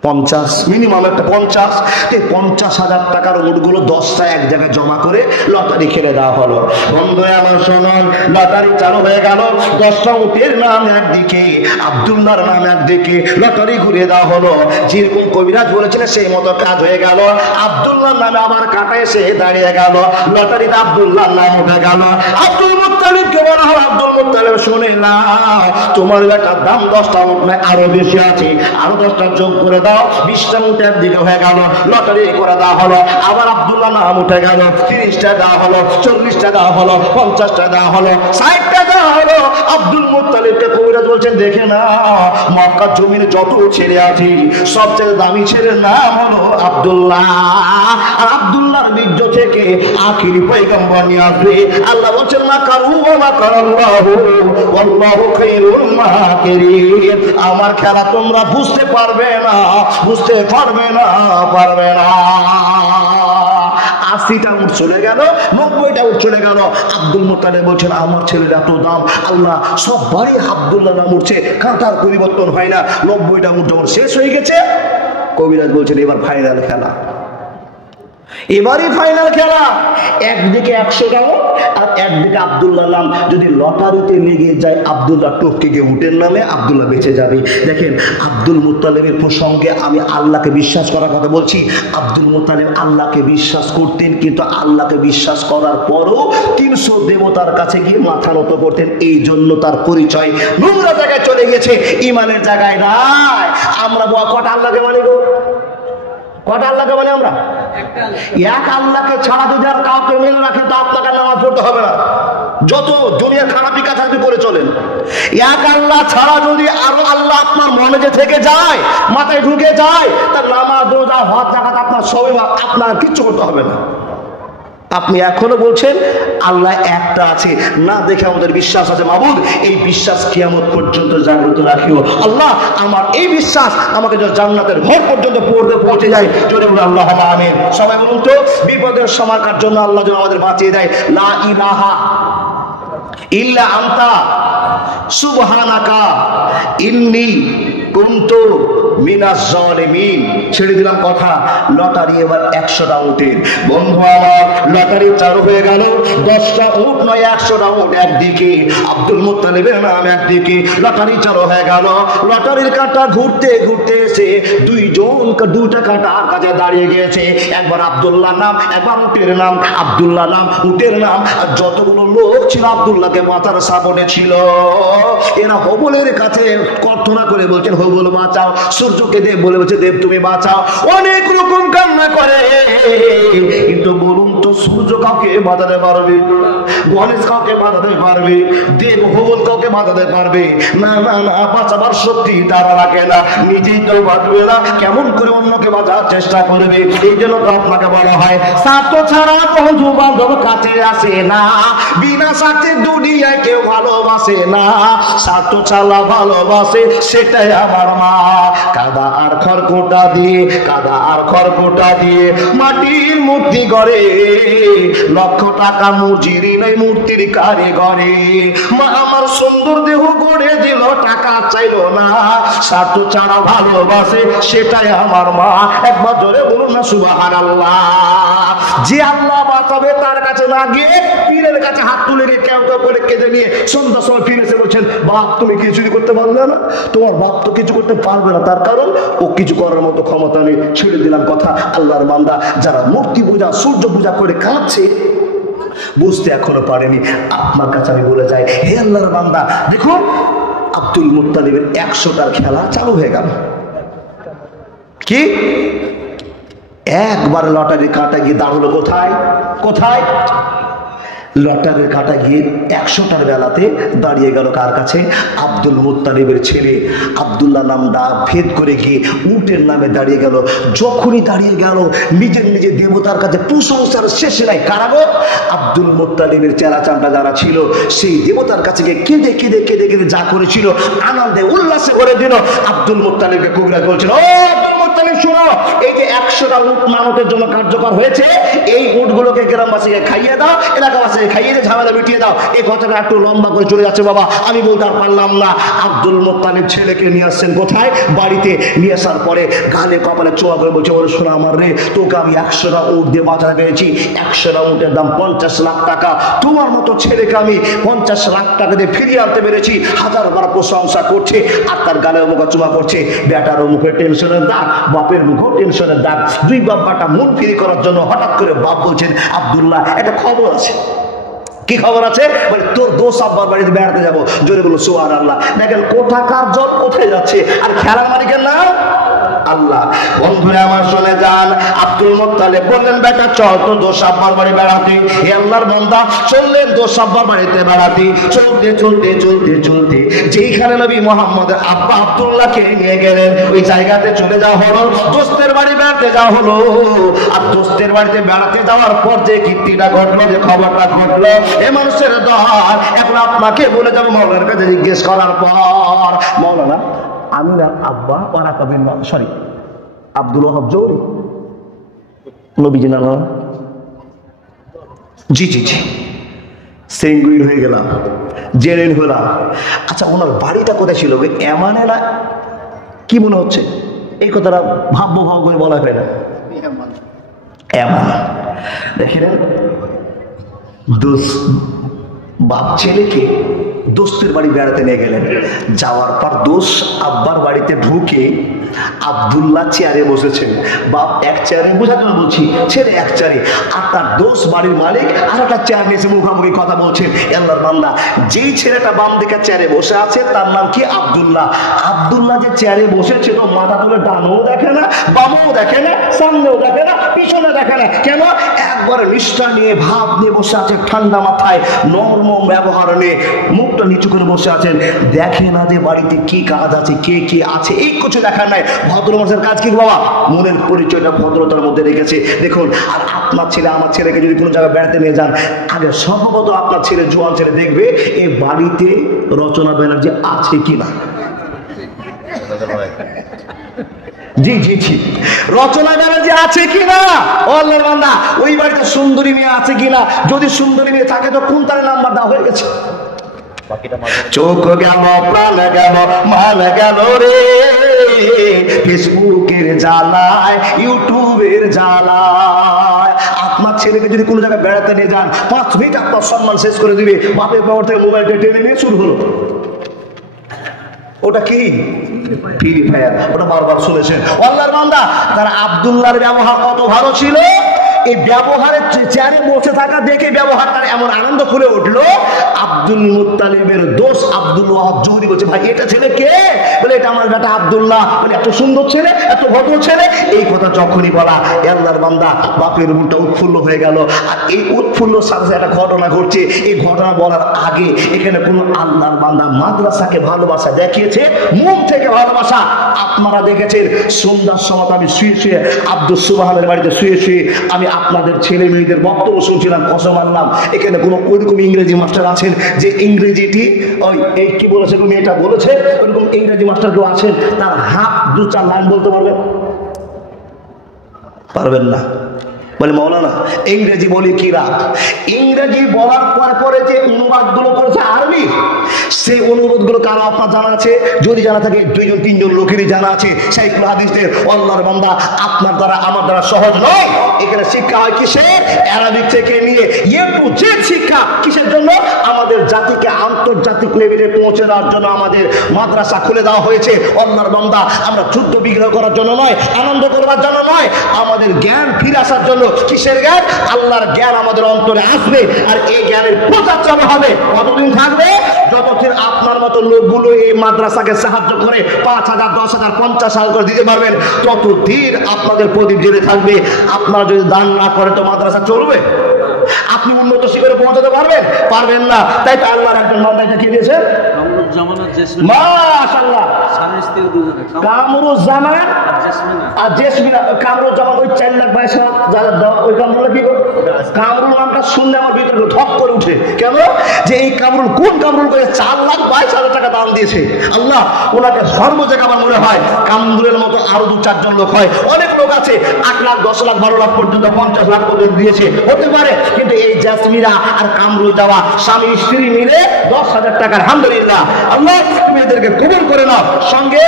50, মিনিমাম একটা 50। 50,000 টাকার উটগুলো 10টা এক জায়গায় জমা করে লটারি খেলে দেওয়া হলো। বন্ধুরা আমার শুনুন, লটারি চালু হয়ে গেল। 10টা উটের নাম একদিকে, আব্দুল্লাহর নাম একদিকে, লটারি ঘুরিয়ে দেওয়া হলো। যেরকম কবিরাজ বলেছিলেন সেই মতো কাজ হয়ে গেল। আব্দুল্লাহর নামে আবার কাটা এসে দাঁড়িয়ে গেল, লটারিতে আব্দুল্লাহর নাম উঠে গেল। আব্দুল মুত্তালিবকে বলা হলো আব্দুল মুত্তালিব শুনে না, তোমার বেটার দাম 10টা উট নয় আরো বেশি আছে, আরো 10টা যোগ করে দাও। 20টা উটের দিকে হয়ে গেল, লটারি করে দেওয়া হলো। আবার আব্দুল্লাহ নাম উঠে গেল, 30টা দেওয়া হলো, 40টা দেওয়া হলো, 50টা দেওয়া হলো, 60টা দেওয়া হলো। আব্দুল মুত্তালিবকে কবিরাজ বলছেন দেখে না, মক্কার জমিনে যত ছেলে আছে সবচেয়ে দামি ছেলের নাম হলো আব্দুল্লাহ। আর আব্দুল্লাহর বীর্য থেকে আখিরি পয়গম্বর নিয়ে আসবে। আল্লাহ বলছেন মাকারু ওয়া মাকারাল্লাহু ওয়াল্লাহু খায়রুল মাকিরিন। আমার খেলা তোমরা বুঝতে পারবে না, বুঝতে পারবে না, পারবে না। 80টা উট চলে গেল, 90টা উট চলে গেল। আব্দুল মুত্তালিব বলছেন আমার ছেলের এত দাম, আল্লাহ সব বাড়ি আব্দুল্লাহ নাম উঠছে, কাঁটার পরিবর্তন হয় না। 90টা উট যখন শেষ হয়ে গেছে কবিরাজ বলছেন এবার ফাইনাল খেলা, এবারই ফাইনাল খেলা। একদিকে 100টা উট আর একদিকে আব্দুল্লাহ নাম। যদি লটারিতে লেগে যায় আব্দুল্লাহ টপকে গিয়ে উটের নামে, আব্দুল্লাহ বেঁচে যাবে। দেখেন আব্দুল মুত্তালিবের প্রসঙ্গে আমি আল্লাহকে বিশ্বাস করার কথা বলছি। আব্দুল মুত্তালিব আল্লাহকে বিশ্বাস করতেন, কিন্তু আল্লাহকে বিশ্বাস করার পরও 300 দেবতার কাছে গিয়ে মাথা নত করতেন। এই জন্য তার পরিচয় নোংরা জায়গায় চলে গেছে, ইমানের জায়গায় নাই। আমরা কটা আল্লাহকে মানি গো? কটা আল্লাহকে মানে? আমরা এক আল্লাহকে ছাড়া যদি আর কাউকে মেনে রাখেন তো আপনাকে নামাজ পড়তে হবে না, যত দুনিয়ার খারাপি কাজ আপনি করে চলেন। এক আল্লাহ ছাড়া যদি আরো আল্লাহ আপনার মনে যে থেকে যায়, মাথায় ঢুকে যায়, তার নামাজ রোজা হজ যাকাত আপনার সবই আপনার কিচ্ছু করতে হবে না। আপনি এখনো বলছেন আল্লাহ একটা আছে, না দেখে আমাদের বিশ্বাস আছে। মাবুদ, এই বিশ্বাস কিয়ামত পর্যন্ত জাগ্রত রাখিও। আল্লাহ, আমার এই বিশ্বাস আমাকে যখন জান্নাতের ঘর পর্যন্ত পৌঁছে যায়, জোরে বলুন আল্লাহুম্মা আমিন। সবাই বলুন তো, বিপদের সময়কার জন্য আল্লাহ যেন আমাদের বাঁচিয়ে দেয়। লা ইলাহা ইল্লা আনতা সুবহানাকা ইন্নী কুনতু মিনাজ জালিমিন। ছেড়ে দিলাম কথা। লটারি এবার 100টা উটের। বন্ধু আমার, লটারি চালু হয়ে গেল। 10টা উট নয়, 100টা উট একদিকে, আব্দুল মুত্তালিবের নাম একদিকে। লটারি চালু হয়ে গেল। লটারির কাঁটা ঘুরতে ঘুরতে এসে দুইটা কাঁটা কাছে দাঁড়িয়ে গিয়েছে। একবার আব্দুল্লাহ নাম, একবার উটের নাম। আব্দুল্লাহ নাম, উটের নাম। আর যতগুলো লোক ছিল আব্দুল্লাহকে মাথার সামনে ছিল, এরা হবলের কাছে প্রার্থনা করে বলছেন, হবল বাঁচাও। সূর্যকে দেব বলে বলছে, দেব তুমি বাঁচাও। অনেক রকম কান্না করে, কিন্তু বলুন তো, সূর্য কাউকে বাঁচাতে পারবে? গণেশ কাউকে বাঁচাতে পারবে? দেব হবল কাউকে বাঁচাতে পারবে? না না না, বাঁচাবার শক্তি তারা রাখে না, নিজেই তো বাঁচবে না, কেমন করে অন্যকে বাঁচার চেষ্টা করবে? এই জন্য তো আপনাকে বলা হয়, স্বার্থ ছাড়া বন্ধু বান্ধব কাছে আসে না, বিনা স্বার্থে দুনিয়ায় কেউ ভালোবাসে না, স্বার্থ ছাড়া ভালোবাসে সেটাই আমার মা। কাদা আর খড়কুটা দিয়ে মাটির মূর্তি গড়ে, লক্ষ টাকা মজুরি নেই মূর্তির কারিগরে। মা আমার সুন্দর দেহ গড়ে দিল, টাকা চাইলো না, স্বার্থ ছাড়া ভালোবাসে সেটাই আমার মা। একবার জোরে বলুন না সুবহানাল্লাহ। যে আল্লাহ বাঁচাবে তার কাছে না গিয়ে পীরের কাছে হাত তুলে নিয়ে কেউ কেউ করে কেঁদে নিয়ে সন্ধ্যার সময় ফিরে এসে বলছেন, বাপ তুমি কিছুই করতে পারলে না, তোমার বাপ তো কিছু করতে পারবে না, তার কারণ ও কিছু করার মতো ক্ষমতা নেই। ছেড়ে দিলাম কথা। আল্লাহর বান্দা যারা মূর্তি পূজা, সূর্য পূজা করে কাঁদছে, বুঝতে এখনো পারেনি, আপনার কাছে আমি বলে যাই, হে আল্লাহর বান্দা, দেখুন আব্দুল মুত্তালিবের 100টার খেলা চালু হয়ে গেল। কি একবার লটারির কাঁটা গিয়ে দাঁড়ালো কোথায়? লটারির কাঁটা গিয়ে 100টার বেলাতে দাঁড়িয়ে গেল কার কাছে? আব্দুল মুত্তালিবের ছেলে আব্দুল্লাহ নামটা ভেদ করে গিয়ে উটের নামে দাঁড়িয়ে গেল। যখনই দাঁড়িয়ে গেল, নিজের দেবতার কাছে প্রশংসার শেষে নাই। কারাগো আব্দুল মুত্তালিবের চেলা চামটা যারা ছিল, সেই দেবতার কাছে গিয়ে কেঁদে কেঁদে কেঁদে কেঁদে যা করেছিল, আনন্দে উল্লাসে করে দিল। আব্দুল মুত্তালিবকে কবিরাজ বলছিল, ও আব্দুল মুত্তালিব শোনো, এই যে 100টা উট মানতের জন্য কার্যকর হয়েছে, এই উটগুলোকে গ্রামবাসীকে খাইয়ে দাও, এলাকাবাসী খাইয়ে দিয়ে ঝামেলা মিটিয়ে দাও। এই কথাটা একটু লম্বা করে চলে যাচ্ছে বাবা, আমি বলতে আর পারলাম না। আব্দুল মুত্তালিব ছেলেকে নিয়ে আসছেন কোথায়? বাড়িতে। নিয়ে আসার পরে গালে কপালে চোয়া করে বলছে, ওরে শোনা আমার রে, তোকে আমি 100টা উট দিয়ে বাঁচাতে পেরেছি। 100টা উটের দাম 50 লাখ টাকা। তোমার মতো ছেলেকে আমি 50 লাখ টাকা দিয়ে ফিরিয়ে আনতে পেরেছি। হাজারবার প্রশংসা করছে, আর তার গালে মুখে চুমা করছে। বেটার মুখে টেনশনের দাগ, বাপের মুখেও টেনশনের দাগ। দুই বাপ্পাটা মন ফিরি করার জন্য হঠাৎ করে বাপ বলছেন, আব্দুল্লাহ একটা খবর আছে। কি খবর আছে? বলে, তোর দোষ আব্বার বাড়িতে বেড়াতে যাবো। জোরে বলো সুবহানাল্লাহ। দেখেন কোথাকার জল কোথায় যাচ্ছে, আর খেলার মালিকের নাম আল্লাহ। বন্ধুরা আমার শুনে যান, আব্দুল মুত্তালিব বললেন, বেটা চল তো দোষ আব্বার বাড়ি বেড়াতে। হে আল্লাহর বান্দা চললেন দোষ আব্বার বাড়িতে বেড়াতে। চলতে চলতে চলতে চলতে যেইখানে নবী মুহাম্মদের আব্বা আব্দুল্লাহকে নিয়ে গেলেন, ওই জায়গাতে চলে যাওয়া হলো। দোস্তের বাড়ি বেড়াতে যাওয়া হলো। আর দোস্তের বাড়িতে বেড়াতে যাওয়ার পর যে কীর্তিটা ঘটলো, যে খবরটা ঘটলো, এ মানুষের দল। এখন আপনাকে বলে যাবো মাওলানার কাছে জিজ্ঞেস করার পর, মাওলানা আমিনার আব্বা ওয়ারাকা বিন সরি আব্দুল ওয়াহাব জৌহরি নবীজি নাম? জি জি জি, সেঙ্গুইন হয়ে গেলাম, জেরেন হলাম। আচ্ছা, ওনার বাড়িটা কোথায় ছিল? এমানে না কি মনে হচ্ছে? এই কথাটা ভাব করে বলা হয় না। এমন দেখেন, বাপ ছেলেকে দোস্তের বাড়ি বেড়াতে নিয়ে গেলেন। যাওয়ার পর দোষ আব্বার বাড়িতে ঢুকে আব্দুল্লাহ চেয়ারে বসেছেন। বাপ এক চেয়ারে, বোঝাতে বলছি, ছেলে এক চেয়ারে, আর তার দোষ বাড়ির মালিক আর একটা চেয়ার নিয়েছে, মুখামুখি কথা বলছেন। আল্লাহর বান্দা, যেই ছেলেটা বাম দিকে চেয়ারে বসে আছে তার নাম কি? আব্দুল্লাহ। আব্দুল্লাহ যে চেয়ারে বসেছিল, মাথা তুলে ডানও দেখে না, বামও দেখে না, সামনেও দেখে না, পিছনে দেখে না। কেন? একবারে নিষ্ঠা নিয়ে, ভাব নিয়ে বসে আছে, ঠান্ডা মাথায়, নরম ব্যবহার নিয়ে, মুখটা নিচু করে বসে আছেন। দেখে না যে বাড়িতে কি কাজ আছে, কে কে আছে, এই কিছু দেখার নাই। নেয়। ভদ্র মানুষের কাজ কি বাবা? মনের পরিচয়টা ভদ্রতার মধ্যে রেখেছে। দেখুন, আর আপনার ছেলে আমার ছেলেকে যদি কোনো জায়গায় বেড়াতে নিয়ে যান, আগে সম্ভবত আপনার ছেলে, জোয়ান ছেলে দেখবে এই বাড়িতে রচনা ব্যানার্জি আছে কিনা। জি জি জি, রচনা ব্যানার্জি আছে কিনা, আল্লাহর বান্দা ওই বাড়িতে সুন্দরী মেয়ে আছে কিনা। যদি সুন্দরী মেয়ে থাকে তো কোন তার নাম্বার দেওয়া হয়ে গেছে। চোখ গেল, প্রাণ গেল, মান গেল রে, ফেসবুকের জ্বালায়, ইউটিউবের জ্বালায়। আপনার ছেলেকে যদি কোনো জায়গায় বেড়াতে নিয়ে যান, 5 মিনিট আপনার সম্মান শেষ করে দিবে। বাপের বাবার থেকে মোবাইলটা টেনে নিয়ে শুরু হলো। ওটা কি? Free fire. ওটা বারবার শুনেছেন। আল্লাহর বান্দা, তার আব্দুল্লাহর ব্যবহার কত ভালো ছিল। এই ব্যবহারের চেয়ারে বসে থাকা দেখে ব্যবহারটার এমন আনন্দ করে উঠলো। আব্দুল মুত্তালিবের দোষ আব্দুল ওয়াহাব জোহরি বলছে, ভাই এটা ছেলে কে? বলে এটা আমার বেটা আব্দুল্লাহ। বলে এত সুন্দর ছেলে, এত ভদ্র ছেলে। এই কথা যখনই বলা, আল্লাহর বান্দা বাপের মনটা উৎফুল্ল হয়ে গেল। আর এই উৎফুল্লর সাথে একটা ঘটনা ঘটছে। এই ঘটনা বলার আগে এখানে কোন আল্লাহর বান্দা মাদ্রাসাকে ভালোবাসা দেখিয়েছে, মুখ থেকে ভালোবাসা। আপনারা দেখেছেন সন্ধ্যার সময় আমি শুয়ে শুয়ে আব্দুল সুবহানের বাড়িতে শুয়ে শুয়ে আমি আপনাদের ছেলে মেয়েদের বক্তব্য শুনছিলাম। কসম আনলাম, এখানে কোনো ওইরকম ইংরেজি মাস্টার আছেন যে ইংরেজিটি ওই এই কি বলেছে মেয়েটা বলেছে, ওইরকম ইংরেজি মাস্টার কেউ আছেন তার হাত 2-4 লাইন বলতে পারবে? পারবেন না। বলে মৌলানা ইংরেজি বলি কি রাত। ইংরেজি বলার পরে পরে যে অনুবাদগুলো করেছে আরবি, সেই অনুবাদগুলো কারো আপনার জানা আছে? যদি জানা থাকে 2-3 লোকেরই জানা আছে। শাইখুল হাদিসদের আল্লাহর বান্দা আপনার দ্বারা আমার দ্বারা সহজ নয়। এখানে শিক্ষা হয় কিসের? আরবিক থেকে নিয়ে এ টু জেড শিক্ষা। কিসের জন্য? আমাদের জাতিকে আন্তর্জাতিক লেভেলে পৌঁছে দেওয়ার জন্য আমাদের মাদ্রাসা খুলে দেওয়া হয়েছে। আল্লাহর বান্দা, আমরা যুদ্ধ বিগ্রহ করার জন্য নয়, আনন্দ করবার জন্য নয়, আমাদের জ্ঞান ফিরে আসার জন্য। কিসের জ্ঞান? আল্লাহর জ্ঞান আমাদের অন্তরে আসবে। আর এই জ্ঞানের প্রচার চালু হবে। কতদিন থাকবে? যতদিন আপনার মতো লোকগুলো এই মাদ্রাসাকে সাহায্য করে 5,000, 10,000, 50,000 করে দিতে পারবেন, ততদিন আপনাদের প্রদীপ জ্বলে থাকবে। আপনারা যদি দান না করে তো মাদ্রাসা চলবে? আপনি উন্নত শিখরে পৌঁছাতে পারবেন? পারবেন না। তাই তো আল্লাহর একজন বান্দা এটা কি দিয়েছে? মাশাআল্লাহ, কামরুজ্জামান আর জেসমিনা। কামরুজ্জামান ওই 4,22,000 দেওয়া ওই কামরুল কি? কামরুল নামটা শুনলে আমার ভিতরে ঠক করে উঠে। কেন? যে এই কামরুল কোন কামরুল করে 4,22,000 টাকা দাম দিয়েছে। আল্লাহ ওনাকে সর্বজায়গা আমার মনে হয় কামরুলের মতো আরো 2-4 জন লোক হয়। অনেক লোক আছে 8 লাখ, 10 লাখ, 12 লাখ পর্যন্ত, 50 লাখ পর্যন্ত দিয়েছে, হতে পারে। কিন্তু এই জাসমিরা আর কামরুল দেওয়া স্বামী স্ত্রী মিলে 10,000 টাকা। আলহামদুলিল্লাহ, আল্লাহ তুমি এদেরকে কবুল করে নাও। সঙ্গে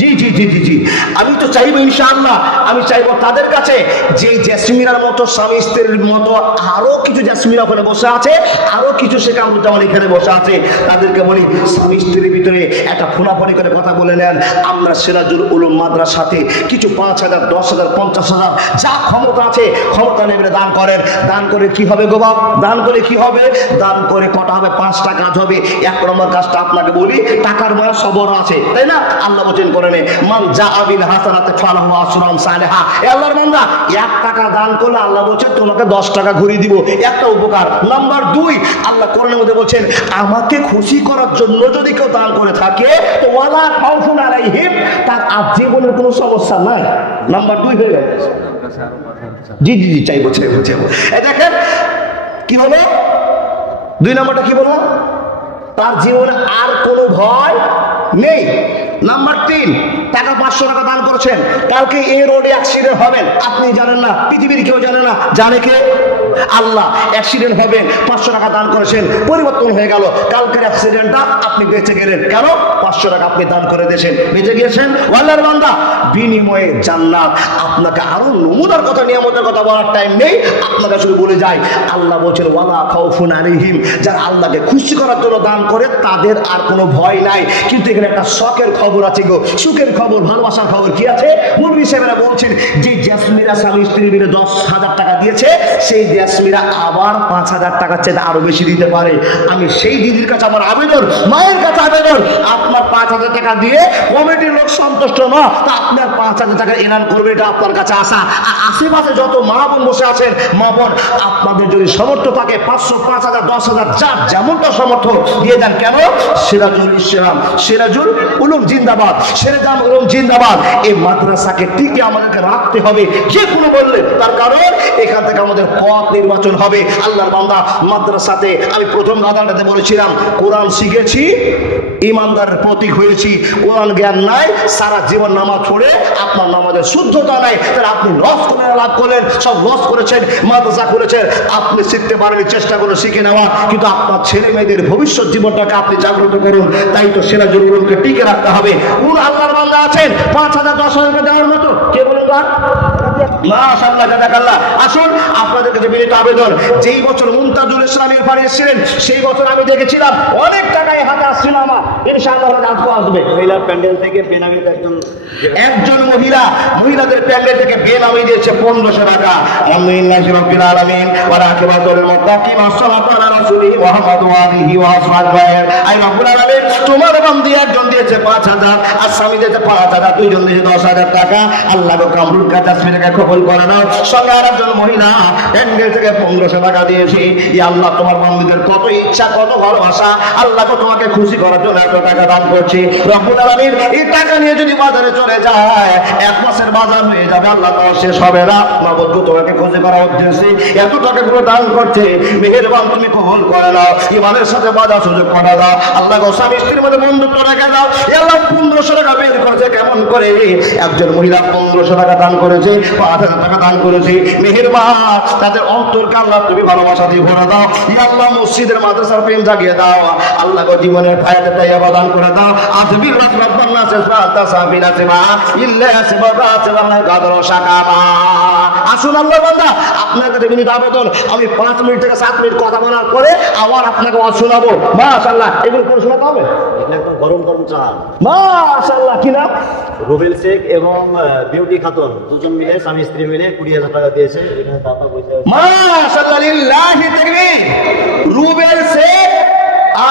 জি জি জি জি জি, আমি তো চাইবো ইনশাআল্লাহ, আমি চাইবো তাদের কাছে যে জেসমিনার মতো স্বামী স্ত্রীর মতো আরো কিছু জেসমিনা ওখানে বসে আছে, আরো কিছু শেখ কামরুজ্জামান এখানে বসে আছে, তাদেরকে বলি স্বামী স্ত্রীর ভিতরে একটা ফোনাফোনি করে কথা বলে নেন। আমরা সিরাজুল উলুম মাদ্রাসাতে কিছু 5,000, 10,000, 50,000 যা ক্ষমতা আছে ক্ষমতা নেবে দান করেন। দান করে কি হবে গো বাপ? দান করে কি হবে? দান করে কটা হবে? 5টা কাজ হবে। 1 নম্বর কাজটা আপনাকে বলি, টাকার বয়স সবর আছে, তাই না? আল্লাহ বলেন করেন মান জাআ বিল হাসানাতি ফালাহু আশরু আমসালিহা। এ আল্লাহর বান্দা, 1 টাকা দান করলে আল্লাহ বলেন তোমাকে 10 টাকা ঘুরিয়ে দিব। একটা উপকার। নাম্বার 2, আল্লাহ কোরআনের মধ্যে বলেন আমাকে খুশি করার জন্য যদি কেউ দান করে থাকে তো ওয়ালা খাউফুন আলাইহিম, তার জীবনের কোনো সমস্যা নাই। নাম্বার 2 হয়ে গেল। জি জি জি, চাইবো চাইবো চাইবো। এই দেখেন কি হলো? 2 নম্বরটা কি বললাম? তার জীবনে আর কোনো ভয় নেই। নাম্বার 3, টাকা 500 টাকা দান করেছেন, কালকে এই রোডে অ্যাক্সিডেন্ট হবেন, আপনি জানেন না, পৃথিবীর কেউ জানে না, জানে কে? আল্লাহ। অ্যাক্সিডেন্ট হবে, 500 টাকা দান করেছেন, পরিবর্তন হয়ে গেল, কালকের অ্যাক্সিডেন্টটা আপনি বেঁচে গেলেন। কেন? 500 টাকা আপনি দান করে দিয়েছেন, বেঁচে গিয়েছেন। আল্লাহর বান্দা, বিনিময়ে জান্নাত। আপনাকে আরো নমুনার কথা, নিয়ামতের কথা বলার টাইম নেই, আপনাকে শুধু বলে যাই আল্লাহ বলছেন ওয়ালা খাউফুন আলাইহিম, যারা আল্লাহকে খুশি করার জন্য দান করে তাদের আর কোনো ভয় নাই। কিন্তু এখানে একটা শখের খবর আছে গো, সুখের খবর, ভালোবাসার খবর। কি আছে? মুরব্বি সাহেবরা বলছেন যে জেসমিরা স্বামী স্ত্রীর মিলে 10,000 টাকা দিয়েছে, সেই জেসমিরা আবার 5,000 টাকার চেয়ে আরো বেশি দিতে পারে। আমি সেই দিদির কাছে আমার আবেদন, মায়ের কাছে আবেদন, আপনার 5,000 টাকা দিয়ে কমিটির লোক সন্তুষ্ট নয়, তা আপনার 5,000 টাকা এনান করবে, এটা আপনার কাছে আসা। আর আশেপাশে যত মা বোন বসে আছেন, মা বোন আপনাদের যদি সামর্থ্য থাকে 500, 5,000, 10,000 যার যেমনটা সামর্থ্য দিয়ে দেন। কেন? সিরাজুল ইসলাম, সিরাজুল উলুম জিন্দাবাদ, সিরাজুল উলুম জিন্দাবাদ। এই মাদ্রাসাকে টিকে আমাদেরকে রাখতে হবে যে কোনো বললে। তার কারণ এখান থেকে আমাদের পথ নির্বাচন হবে। আল্লাহর বান্দা, মাদ্রাসাতে আমি প্রথম গাদাটাতে বলেছিলাম কোরআন শিখেছি, ইমানদারের প্রতীক হয়েছি। কোরআন জ্ঞান নাই, সারা জীবন নামাজ পড়ে আপনার নামাজের শুদ্ধতা নাই, তাহলে আপনি লস করে লাভ করলেন, সব লস করেছেন। মাদ্রাসা করেছেন, আপনি শিখতে পারেন, চেষ্টা করে শিখে নেওয়া, কিন্তু আপনার ছেলে মেয়েদের ভবিষ্যৎ জীবনটাকে আপনি জাগ্রত করুন। তাই তো সিরাজুল উলুমকে টিকে রাখতে হবে। কোন আল্লাহর বান্দা আছেন 5,000, 10,000 দেওয়ার মতো? কে বলুন তো? মাশাআল্লাহ, জাযাকাল্লাহ। আসুন, আপনাদের কাছে বিনীত আবেদন, যেই বছর মুমতাজুল ইসলাম ইরফান এসেছিলেন সেই বছর আমি দেখেছিলাম অনেক টাকায় হাতে আসছিল আমার। ইনশাআল্লাহ আজকে আসবে। মহিলার প্যান্ডেল থেকে বেনামিতে একজন মহিলাদের প্যান্ডেল থেকে বেনামি দিয়েছে 1,500 টাকা। আলহামদুলিল্লাহি রাব্বিল আলামিন ওয়া রাকিবাতুল মুত্তাকিন ওয়াসসালাতু আলা রাসূলিহি মুহাম্মাদ ওয়া আলিহি ওয়া আসহাবিহি। আই রাব্বুল আলামিন, তোমার বান্দি একজন দিয়েছে 5,000, আর স্বামী দিয়েছে 5,000, দুইজন দিয়েছে 10,000 টাকা। আল্লাহ গো কামরুল কাদাসমিনকে কবুল করে নাও। সঙ্গে আরেকজন মহিলা প্যান্ডেল থেকে 1,500 টাকা দিয়েছে। ইয়া আল্লাহ, তোমার বান্দিদের কত ইচ্ছা, কত ভালোবাসা, আল্লাহ গো তোমাকে খুশি করার জন্য এত টাকা দান করছে। রব্বুল আলামিন, এই টাকা নিয়ে যদি বাজারে চলে যায় 1 মাসের বাজার হয়ে যাবে, আল্লাহ তাআলা শেষ হবে না। মাবুদ গো, তোমাকে খুশি করার উদ্দেশ্যে এত টাকা গুলো দান করছে, মেহেরবান তুমি কবুল করে নাও, ইমানের সাথে বাজার সুযোগ করে দাও। আল্লাহ গো, স্বামী স্ত্রীর মধ্যে বন্ধুত্ব রেখে দাও। ইয়া আল্লাহ, 1,500 টাকা বের করেছে কেমন করে? একজন মহিলা 1,500 টাকা দান করেছে, 5,000 টাকা দান করেছে। মেহেরবান, তাদের অন্তরকে আল্লাহ তুমি ভালোবাসা দিয়ে ভরে দাও। ইয়া আল্লাহ, মসজিদের মাদ্রাসার প্রেম জাগিয়ে দাও। আল্লাহ গো, জীবনের ফায়দাটা আবাদান করে দাও। আজবির রাব্বান নাস ফাতা সাবিলা সিমা ইল্লা সিবাবা সিবাবা গাদর শাকামা। আসুন আল্লাহ বান্দা, আপনার কাছে বিনীত আবেদন, আমি 5 মিনিট থেকে 7 মিনিট কথা বলার পরে আবার আপনাকে ওয়াজ শোনাবো। মাশাআল্লাহ, এগুলো করে শোনাতে হবে। একদম গরম গরম চা। মাশাআল্লাহ, কি নাম? রুবেল শেখ এবং বিউটি খাতুন, দুজন মিলে স্বামী স্ত্রী মিলে 20,000 টাকা দিয়েছে। এখানে টাকা পয়সা। মাশাআল্লাহ, লিল্লাহি তাকবীর। রুবেল শেখ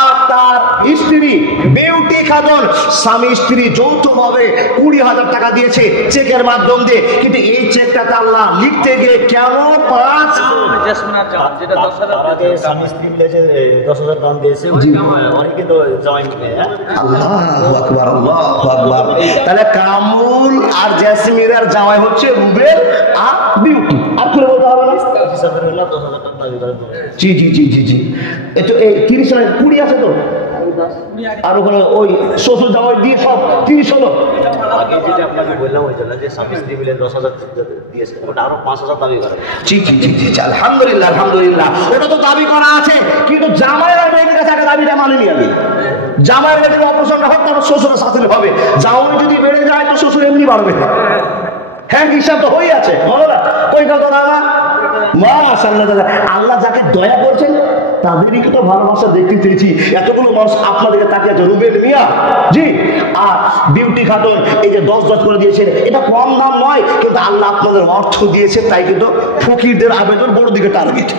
আর তার স্ত্রী বিউটি খাতুন, স্বামী স্ত্রী যৌথভাবে 20,000 টাকা দিয়েছে চেকের মাধ্যম দিয়ে। কিন্তু এই চেকটাতে আল্লাহ লিখতে গিয়ে কেন 5 স্বামী স্ত্রী মিলে যে 10,000 দাম দিয়েছে, অনেকে তো জয়েন মিলে। আল্লাহু আকবার, আল্লাহু আকবার। তাহলে কামরুল আর জেসমিনের জামাই হচ্ছে রুবেল আর বিউটি। আর কি বলতে হবে না? 10,000 টাকা দাবি করে। জি জি জি জি জি। এটা এই 30 না 20 আছে তো, আর ওখানে ওই শ্বশুর জামাই দিয়ে সব 30 হলো। আগে যেটা আপনাকে বললাম ওই জন্য যে স্বামী স্ত্রী মিলে 10,000 দিয়েছে, ওটা আরো 5,000 দাবি করে। জি জি জি জি, আলহামদুলিল্লাহ, আলহামদুলিল্লাহ। ওটা তো দাবি করা আছে, কিন্তু জামাইয়ের মেয়ের কাছে আগে দাবিটা মানিনি আমি। জামাইয়ের মেয়েদের অপারেশনটা হোক, তারপর শ্বশুরের শাশুড়ি হবে। জামাই যদি বেড়ে যায় তো শ্বশুর এমনি বাড়বে। হ্যাঁ, হিসাব তো হয়ে আছে, বলো না? ওই কথা না। মাশাআল্লাহ, আল্লাহ যাকে দয়া করছেন তাদেরই তো ভালোবাসা দেখতে চেয়েছি। এতগুলো মানুষ আপনাদেরকে তাকিয়ে আছে। রুবেল মিয়া জি আর বিউটি খাতুন, এই যে 10 করে দিয়েছেন, এটা কম দাম নয়, কিন্তু আল্লাহ আপনাদের অর্থ দিয়েছে, তাই কিন্তু ফকিরদের আবেদন বড় দিকে টার্গেট।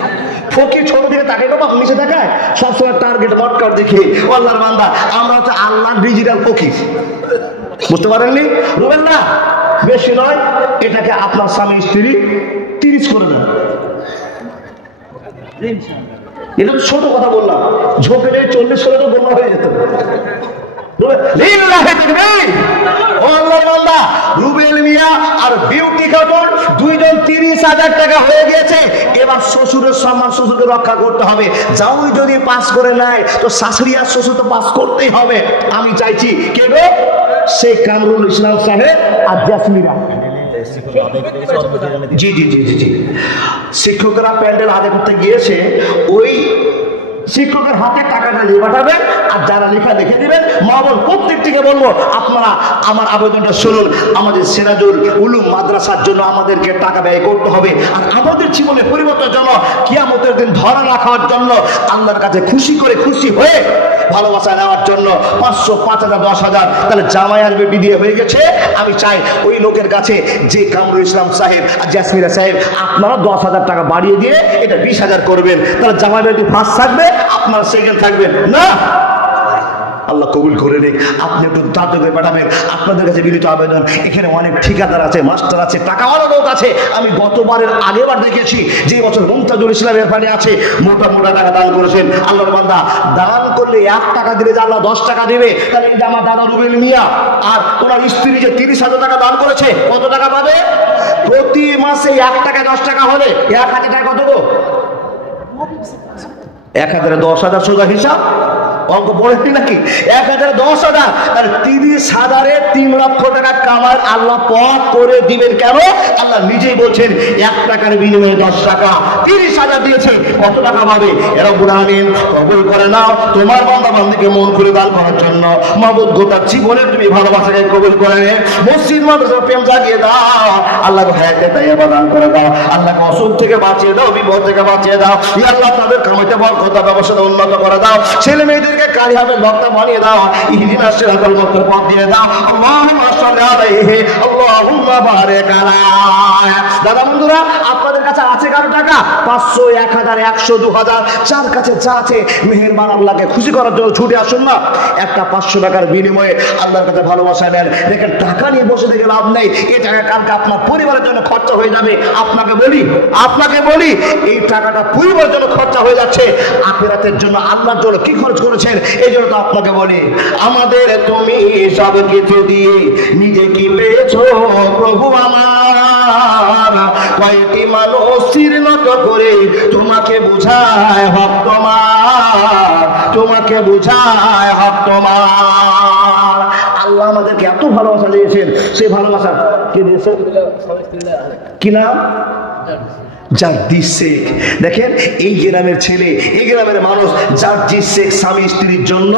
ফকির ছোট দিকে তাকাই তো নিচে দেখায়, সবসময় টার্গেট মটকার দেখে। আল্লাহর বান্দা, আমরা হচ্ছে আল্লাহর ডিজিটাল ফকির। বুঝতে পারেননি? রুবেল না, বেশি নয়, এটাকে আপনার স্বামী স্ত্রী 30 করে দেন। এটা তো ছোট কথা বললাম, ঝোঁকে 40 করে তো বন্যা হয়ে যেত। রুবেল মিয়া আর বিউটি খাতুন দুইজন 30,000 টাকা হয়ে গিয়েছে। এবার শ্বশুরের সম্মান শ্বশুরকে রক্ষা করতে হবে। জামাই যদি পাস করে নেয় তো শাশুড়ি আর শ্বশুর তো পাস করতেই হবে। আমি চাইছি কে গো? শেখ কামরুল ইসলাম সাহেব আর জাসমিরা। জি জি জি জি জি, শিক্ষকরা প্যান্ডেল আদায় করতে গিয়েছে, ওই শিক্ষকের হাতে টাকাটা নিয়ে পাঠাবেন, আর যারা লেখা লিখে দিবেন। মা বোন প্রত্যেকটিকে বলবো, আপনারা আমার আবেদনটা শুনুন। আমাদের সিরাজুল উলুম মাদ্রাসার জন্য আমাদেরকে টাকা ব্যয় করতে হবে, আর আমাদের জীবনে পরিবর্তনের জন্য, কিয়ামতের দিন ধরা রাখার জন্য, আল্লাহর কাছে খুশি করে খুশি হয়ে ভালোবাসা নেওয়ার জন্য 500, 5,000, 10,000। তাহলে জামাই আর বেটি দিয়ে হয়ে গেছে। আমি চাই ওই লোকের কাছে যে কামরুল ইসলাম সাহেব আর জাসমিরা সাহেব, আপনারা 10,000 টাকা বাড়িয়ে দিয়ে এটা 20,000 করবেন। তাহলে জামাই বেটি ফার্স্ট থাকবে, আপনারা সেকেন্ড থাকবেন না। আল্লাহ আল্লাহ কবুল করে নিক। আপনি একটু দাঁত করে পাঠাবেন। আপনাদের কাছে বিনীত আবেদন, এখানে অনেক ঠিকাদার আছে, মাস্টার আছে, টাকাওয়ালা লোক আছে। আমি গতবারের আগেবার দেখেছি যে বছর মুমতাজুল ইসলামের পানি আছে, মোটা মোটা টাকা দান করেছেন। আল্লাহর বান্দা দান করলে 1 টাকা দিলে যে আল্লাহ 10 টাকা দিবে, তাহলে এই যে আমার দাদা রুবেল মিয়া আর ওনার স্ত্রী যে 30,000 টাকা দান করেছে, কত টাকা পাবে? প্রতি মাসে 1 টাকা 10 টাকা হলে 1,000 টাকা কত গো? 1,10,000 সোজা হিসাব, অঙ্ক পড়েনি নাকি? 1,10,000 আর 30,000-এ 3 লক্ষ টাকা কামার আল্লাহ পথ করে দিবেন। কেন? আল্লাহ নিজেই বলছেন 1 টাকার বিনিময়ে 10 টাকা, 30,000 দিয়েছে, কত টাকা পাবে? রব্বুল আমিন কবুল করে নাও তোমার বান্দা বান্দিকে মন খুলে দান করার জন্য। মাবুদ গোটা জীবনে তুমি ভালোবাসাকে কবুল করে নে, মসজিদ মাদ্রাসা প্রেম জাগিয়ে দাও, আল্লাহকে হায়াতে তাইয়্যিবা দান করে দাও, আল্লাহকে অসুখ থেকে বাঁচিয়ে দাও, বিপদ থেকে বাঁচিয়ে দাও। ইয়া আল্লাহ তাদের কামাইতে বরকত, ব্যবসাটা উন্নত করে দাও, ছেলে মেয়েদেরকে কারি হবে বক্তা বানিয়ে দাও, ইহদিনাস সিরাতাল মুস্তাকিম পথ দিয়ে দাও। আল্লাহুম্মা সাল্লি আলাইহি আল্লাহুম্মা বারিক আলাইহি। দাদা বন্ধুরা, আপনাদের কাছে আছে কারো টাকা? 500, 1000, 100, 2000, যার কাছে যা আছে মেহেরবান আল্লাহকে খুশি করার জন্য ছুটে আসুন না। একটা 500 টাকার বিনিময়ে আল্লাহর কাছে ভালোবাসা নেন। দেখেন টাকা নিয়ে বসে থেকে লাভ নেই। এই টাকা কালকে আপনার পরিবারের জন্য খরচা হয়ে যাবে। আপনাকে বলি এই টাকাটা পরিবারের জন্য খরচা হয়ে যাচ্ছে, আখিরাতের জন্য আল্লাহর জন্য কি খরচ করেছেন? এই জন্য তো আপনাকে বলি, আমাদের তুমি সব কিছু দিয়ে নিজে কি পেয়েছো প্রভু আমার, কয়েকটি মানুষ চিহ্নিত করে তোমাকে বুঝায় হক তোমার, তোমাকে বুঝায় হক তোমার। আল্লাহ আমাদেরকে এত ভালোবাসা দিয়েছেন, সেই ভালোবাসা কে দিয়েছেন? কি নাম? জার্জিস শেখ। দেখেন এই গ্রামের ছেলে, এই গ্রামের মানুষ জার্জিস শেখ স্বামী স্ত্রীর জন্য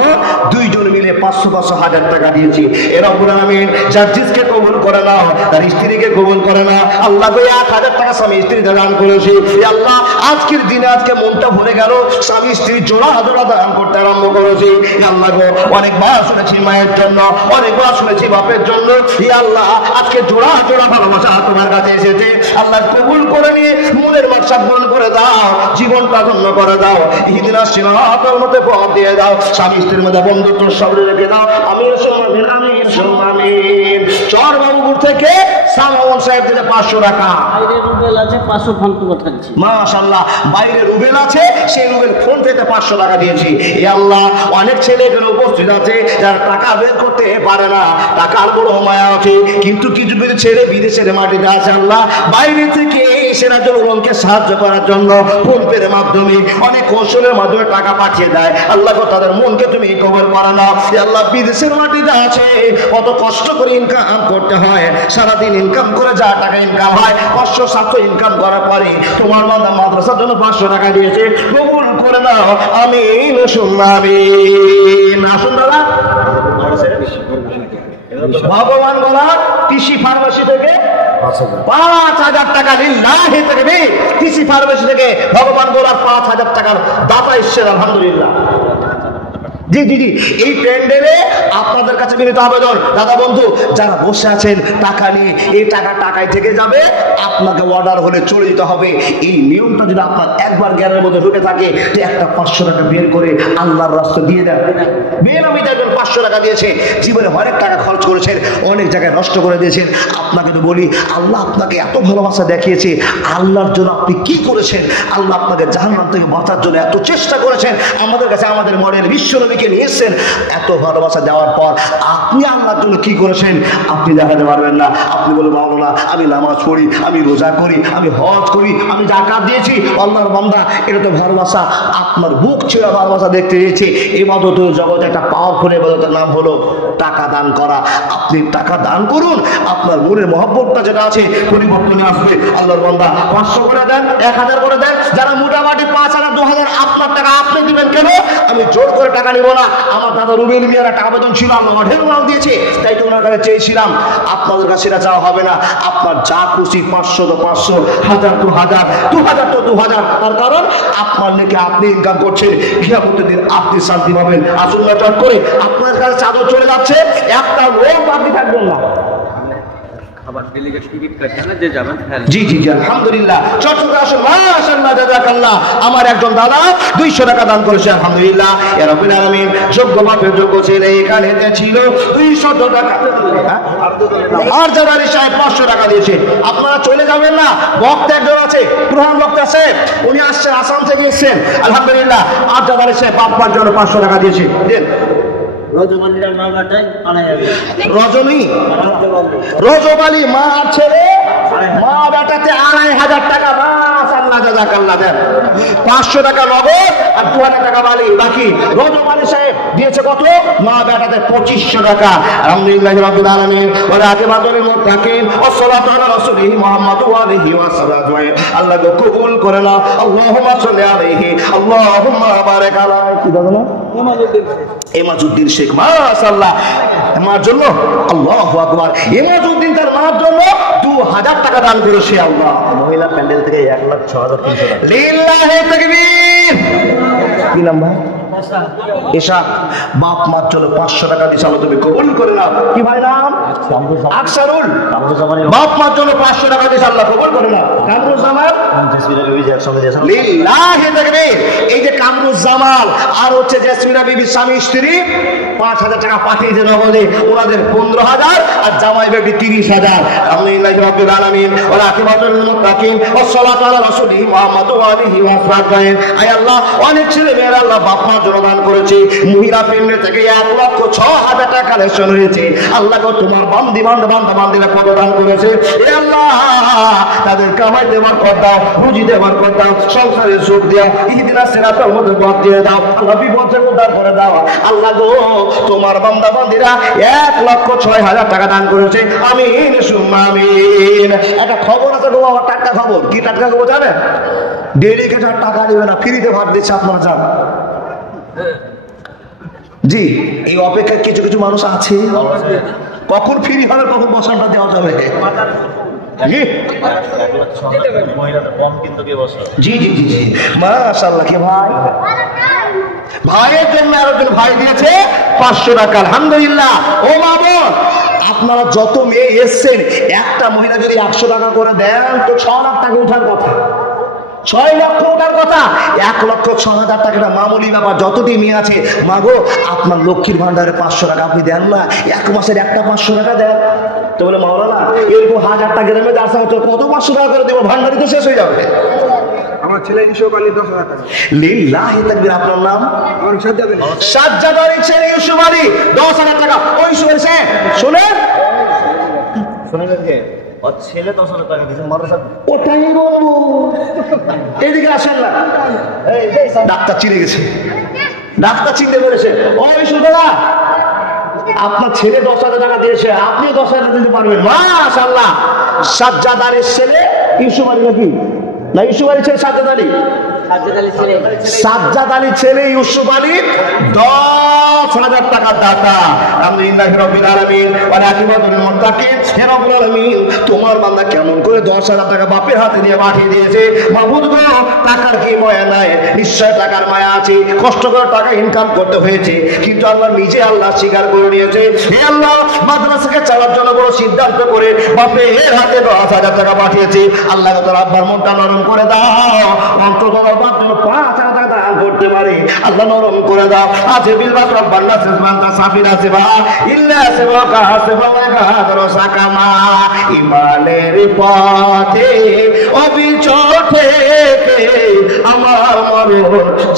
2 জন মিলে 500 হাজার টাকা দিয়েছি। এরা রব্বুল আমিন জার্জিসকে কবুল করে নাও, তার স্ত্রীকে কবুল করে না। আল্লাহকে 1,000 টাকা স্বামী স্ত্রীতে দান করেছি। আল্লাহ আজকের দিনে আজকে মনটা ভরে গেল, স্বামী স্ত্রী জোড়া দান করতে আরম্ভ করেছি। আল্লাহ অনেকবার শুনেছি মায়ের জন্য, অনেকবার শুনেছি বাপের জন্য। আল্লাহ আজকে জোড়া ভালোবাসা তোমার কাছে এসেছে। আল্লাহ কবুল করে নিয়ে মনের মাকসাদ পূরণ করে দাও, জীবনটা ধন্য করে দাও, ইহদিনাস সিরাতাল মুস্তাকিম পথ দিয়ে দাও, স্বামী স্ত্রীর মধ্যে বন্ধুত্ব সবরে রেখে দাও। আমিন আমিন আমিন আমিন। চর বাবুপুর থেকে সালামন সাহেব থেকে 500 টাকা। বাইরে রুবেল আছে 500 ফোন করে থাকছি। মাশাআল্লাহ, বাইরে রুবেল আছে, সেই রুবেল ফোন থেকে 500 টাকা দিয়েছি। এ আল্লাহ, অনেক ছেলে এখানে উপস্থিত আছে যারা টাকা বের করতে পারে না, টাকার বড় মায়া আছে, কিন্তু কিছু কিছু ছেলে বিদেশের মাটিতে আছে। আল্লাহ বাইরে থেকে সেরা জনগণকে সাহায্য করার জন্য ফোন পের মাধ্যমে, অনেক কৌশলের মাধ্যমে টাকা পাঠিয়ে দেয়। আল্লাহ তাদের মনকে তুমি কবুল করে নাও। আল্লাহ বিদেশের মাটিতে আছে, কত কষ্ট করে ইনকাম করতে হয়, সারাদিন ইনকাম করে যা টাকা ইনকাম হয় 500-700 ইনকাম করার পরে তোমার বান্দা মাদ্রাসার জন্য 500 টাকা দিয়েছে, কবুল করে নাও। আমিন আমিন। আসুন দাদা, ভগবান বলা কৃষি ফার্মেসি থেকে 5,000 টাকা লিল্লাহি তাকবীর। কৃষি ফার্মেসি থেকে ভগবান বলার 5,000 টাকার দাতা এসেছেন, আলহামদুলিল্লাহ। জি জি জি, এই প্যান্ডেলে আপনাদের কাছে বিনীত আবেদন, দাদা বন্ধু যারা বসে আছেন টাকা নিয়ে, এই টাকায় থেকে যাবে, আপনাকে অর্ডার হলে চলে যেতে হবে। এই নিয়মটা যদি আপনার একবার জ্ঞানের মধ্যে ঢুকে থাকে যে একটা 500 টাকা বের করে আল্লাহর রাস্তা দিয়ে দেন। বেনামিতে একজন 500 টাকা দিয়েছে, জীবনে অনেক টাকা খরচ করেছেন, অনেক জায়গায় নষ্ট করে দিয়েছেন। আপনাকে তো বলি, আল্লাহ আপনাকে এত ভালোবাসা দেখিয়েছে, আল্লাহর জন্য আপনি কি করেছেন? আল্লাহ আপনাকে জাহান্নাম থেকে বাঁচার জন্য এত চেষ্টা করেছেন। আমাদের কাছে আমাদের মডেল বিশ্বনবীকে নিয়ে এসেছেন, এত ভালোবাসা দেওয়ার পর আপনি আল্লাহর জন্য কি করেছেন আপনি দেখাতে পারবেন না। আপনি বলবেন মাওলানা আমি নামাজ পড়ি, আমি রোজা করি, আমি হজ করি, আমি যাকাত দিয়েছি। আল্লাহর বান্দা, এটা তো ভালোবাসা। আপনার বুক ছেড়ে ভালোবাসা দেখতে চেয়েছে। ইবাদত জগতে একটা পাওয়ারফুল ইবাদতের নাম হলো টাকা দান করা। আপনি টাকা দান করুন, আপনার মনের মহব্বতটা যেটা আছে পরিবর্তনে আসবে। আল্লাহর বান্দা 500 করে দেন, 1000 করে দেন, যারা মোটামুটি 5,000 2,000 আপনার টাকা আপনি দিবেন। কেন? আমি জোর করে টাকা নিব না। আমার দাদা রুবেল মিয়ার একটা আবেদন ছিল, আল্লাহ ঢের নাম দিয়েছে, তাই তো ওনার কাছে চেয়েছিলাম। আপনাদের কাছে এটা চাওয়া হবে না, আপনার যা খুশি 500 তো 500, 1000 তো 1000, 2000 তো 2000। তার কারণ আপনার নাকি আপনি ইনকাম করছেন, কিয়ামতের দিন আপনি শান্তি পাবেন। আসুন না চট করে আপনার কাছে চাদর চলে যাচ্ছে, একটা লোক আপনি থাকবেন না। আবার ডেলিগেট টিকিট কাটছেন যে যাবেন জি জি জি আলহামদুলিল্লাহ। চট্টগ্রাম আসুন, মাশাআল্লাহ, জাযাকাল্লাহ। আমার একজন দাদা 200 টাকা দান করেছে, আলহামদুলিল্লাহ। ইয়া রাব্বিল আলামিন, যোগ্য বাপের যোগ্য ছেলে এখানে ছিল 200 টাকা। আর জাদারি সাহেব 500 টাকা দিয়েছে। আপনারা চলে যাবেন না, বক্তা একজন আছে, প্রধান বক্তা আছে, উনি আসছেন, আসাম থেকে এসেছেন, আলহামদুলিল্লাহ। আর জাদারি সাহেব বাপ্পার জন্য 500 টাকা দিয়েছে। দেন রজমালিরার মামলাটাই আনা যাবে। রজনী রজবালি মা আর ছেলে, মা বেটাতে 2500 টাকা। মাশাআল্লাহ, জাযাকাল্লাহ। দেন 500 টাকা নগদ আর 2000 টাকা বালি বাকি। রজবালি সাহেব দিয়েছে কত? মা বেটাতে 2500 টাকা। আলহামদুলিল্লাহি রাব্বিল আলামিন ওয়া রাকিবাতুল মুত্তাকিন ওয়াস সালাতু আলা রাসূলিহি মুহাম্মাদ ওয়া আলিহি ওয়া সাহবিহি। আল্লাহ গো কবুল করে নাও। আল্লাহুম্মা সাল্লি আলাইহি, আল্লাহুম্মা বারিক আলাইহি। কি দাদা না? এমাজউদ্দিন শেখ, মাশাআল্লাহ। মার জন্য আল্লাহু আকবার। এমাজউদ্দিন তার মার জন্য 2000 টাকা দান করেছে। আল্লাহ। মহিলা প্যান্ডেল থেকে 1,06,300 টাকা। লিল্লাহি তাকবীর। কি নাম ভাই? এশা। বাপ মার জন্য 500 টাকা দিয়েছে, আল্লাহ তুমি কবুল করে নাও। কি ভাই নাম? আকসারুল। বাপ মার জন্য 500 টাকা দিয়েছে, আল্লাহ কবুল করে নাও। কামরুজ্জামান, লিল্লাহি তাকবীর। এই যে কামরুজ্জামান আর হচ্ছে জেসমিনা বিবি স্বামী স্ত্রী 5000 টাকা পাঠিয়েছে নগদে, ওনাদের 15000 আর জামাই বেটি 30000। আলহামদুলিল্লাহি রাব্বিল আলামিন ওয়া রাকিবাতুল মুত্তাকিন ওয়াস সালাতু আলা রাসূলিহি মুহাম্মাদ ওয়া আলিহি ওয়া সাহবিহি। আয় আল্লাহ, অনেক ছেলে মেয়েরা আল্লাহ বাপ মার জন্য দান করেছে। মহিলা পেন্ডে থেকে 1,06,000 টাকা কালেকশন হয়েছে। আল্লাহ গো, তোমার বান্দিরা কত দান করেছে। এ আল্লাহ, তাদের কামাই দেওয়ার পর দাও, রুজি দেওয়ার পর দাও, সংসারের সুখ দেওয়া, ইহদিনাস সিরাতাল মধ্যে পথ দিয়ে দাও, আল্লাহ বিপদ থেকে উদ্ধার করে দাও। আল্লাহ গো, তোমার বান্দিরা 1,06,000 টাকা দান করেছে। আমিন সুম্মা আমিন। একটা খবর আছে গো, আমার টাটকা খবর। কি টাটকা খবর জানেন? ডেডিকেটেড টাকা দিবে না, ফ্রিতে ভাত দিচ্ছে, আপনারা জান। জি, এই অপেক্ষায় কিছু কিছু মানুষ আছে, কখন ফ্রি হবে, কখন বসানটা দেওয়া যাবে। জি জি জি জি মাশাআল্লাহ। কে ভাই? ভাইয়ের জন্য আরেকজন ভাই দিয়েছে 500 টাকা। আলহামদুলিল্লাহ। ও মা বোন, আপনারা যত মেয়ে এসছেন, একটা মহিলা যদি 100 টাকা করে দেন তো 6 লাখ টাকা উঠার কথা, 6 লক্ষ ওঠার কথা। 1,06,000 টাকাটা মামুলি ব্যাপার। যতটি মেয়ে আছে, মাগো আপনার লক্ষ্মীর ভান্ডারে 500 টাকা আপনি দেন না, এক মাসের একটা 500 টাকা দেন। তো বলে মাওলানা, এরকম 1000টা গ্রামে আসা হচ্ছে, কত 500 টাকা করে দেবো? ভান্ডারি তো শেষ হয়ে যাবে। আমার ছেলে ইউসুফ আলী 10,000 টাকা। লিল্লাহি তাকবীর। আপনার নাম? আমার সাজ্জাদ আলী। সাজ্জাদ আলী ছেলে ইউসুফ আলী 10,000 টাকা। ওই শুনেন শুনেন ওর ছেলে 10,000 টাকা দিয়েছে মাদ্রাসা। ওটাই বলবো, এদিকে আসেন না। ডাক্তার চিনে গেছে, ডাক্তার চিনতে পেরেছে। ওই শুনবেনা, আপনার ছেলে 10,000 টাকা দিয়েছে, আপনি 10,000 টাকা দিতে পারবেন। মাশাআল্লাহ। সাজ্জাদ আলীর ছেলে ইউসুফ আলী নাকি? না, ইউসুফ আলী ছেলে সাজ্জাদ আলী। সাজ্জাদ আলী ছেলে ইউসুফ আলী 10,000 টাকার দাতা। আলহামদুলিল্লাহি রাব্বিল আলামিন ওয়া রাকিবাতুল মুত্তাকিন। হে রব্বুল আলামিন, তোমার বান্দা কেমন করে 10,000 টাকা বাপের হাতে দিয়ে পাঠিয়ে দিয়েছে। মাবুদ গো, টাকার কি মায়া নাই? নিশ্চয় টাকার মায়া আছে। কষ্ট করে টাকা ইনকাম করতে হয়েছে, কিন্তু আল্লাহ নিজে আল্লাহ স্বীকার করে নিয়েছে। হে আল্লাহ, মাদ্রাসাকে চালার জন্য বড় সিদ্ধান্ত করে বাপের হাতে 10,000 টাকা পাঠিয়েছে। আল্লাহ তোর আব্বার মনটা নরম করে দাও, অন্তত 5,000 টাকা দান করতে পারে। আল্লাহ নরম করে দাও। আছে বিলবাস রব্বানা সিজমান্তা সাফিরা সেবা ইল্লা সেবাকা সেবাকা দরসাকামা। ইমানের পথে অবিচল থেকে আমার মরণ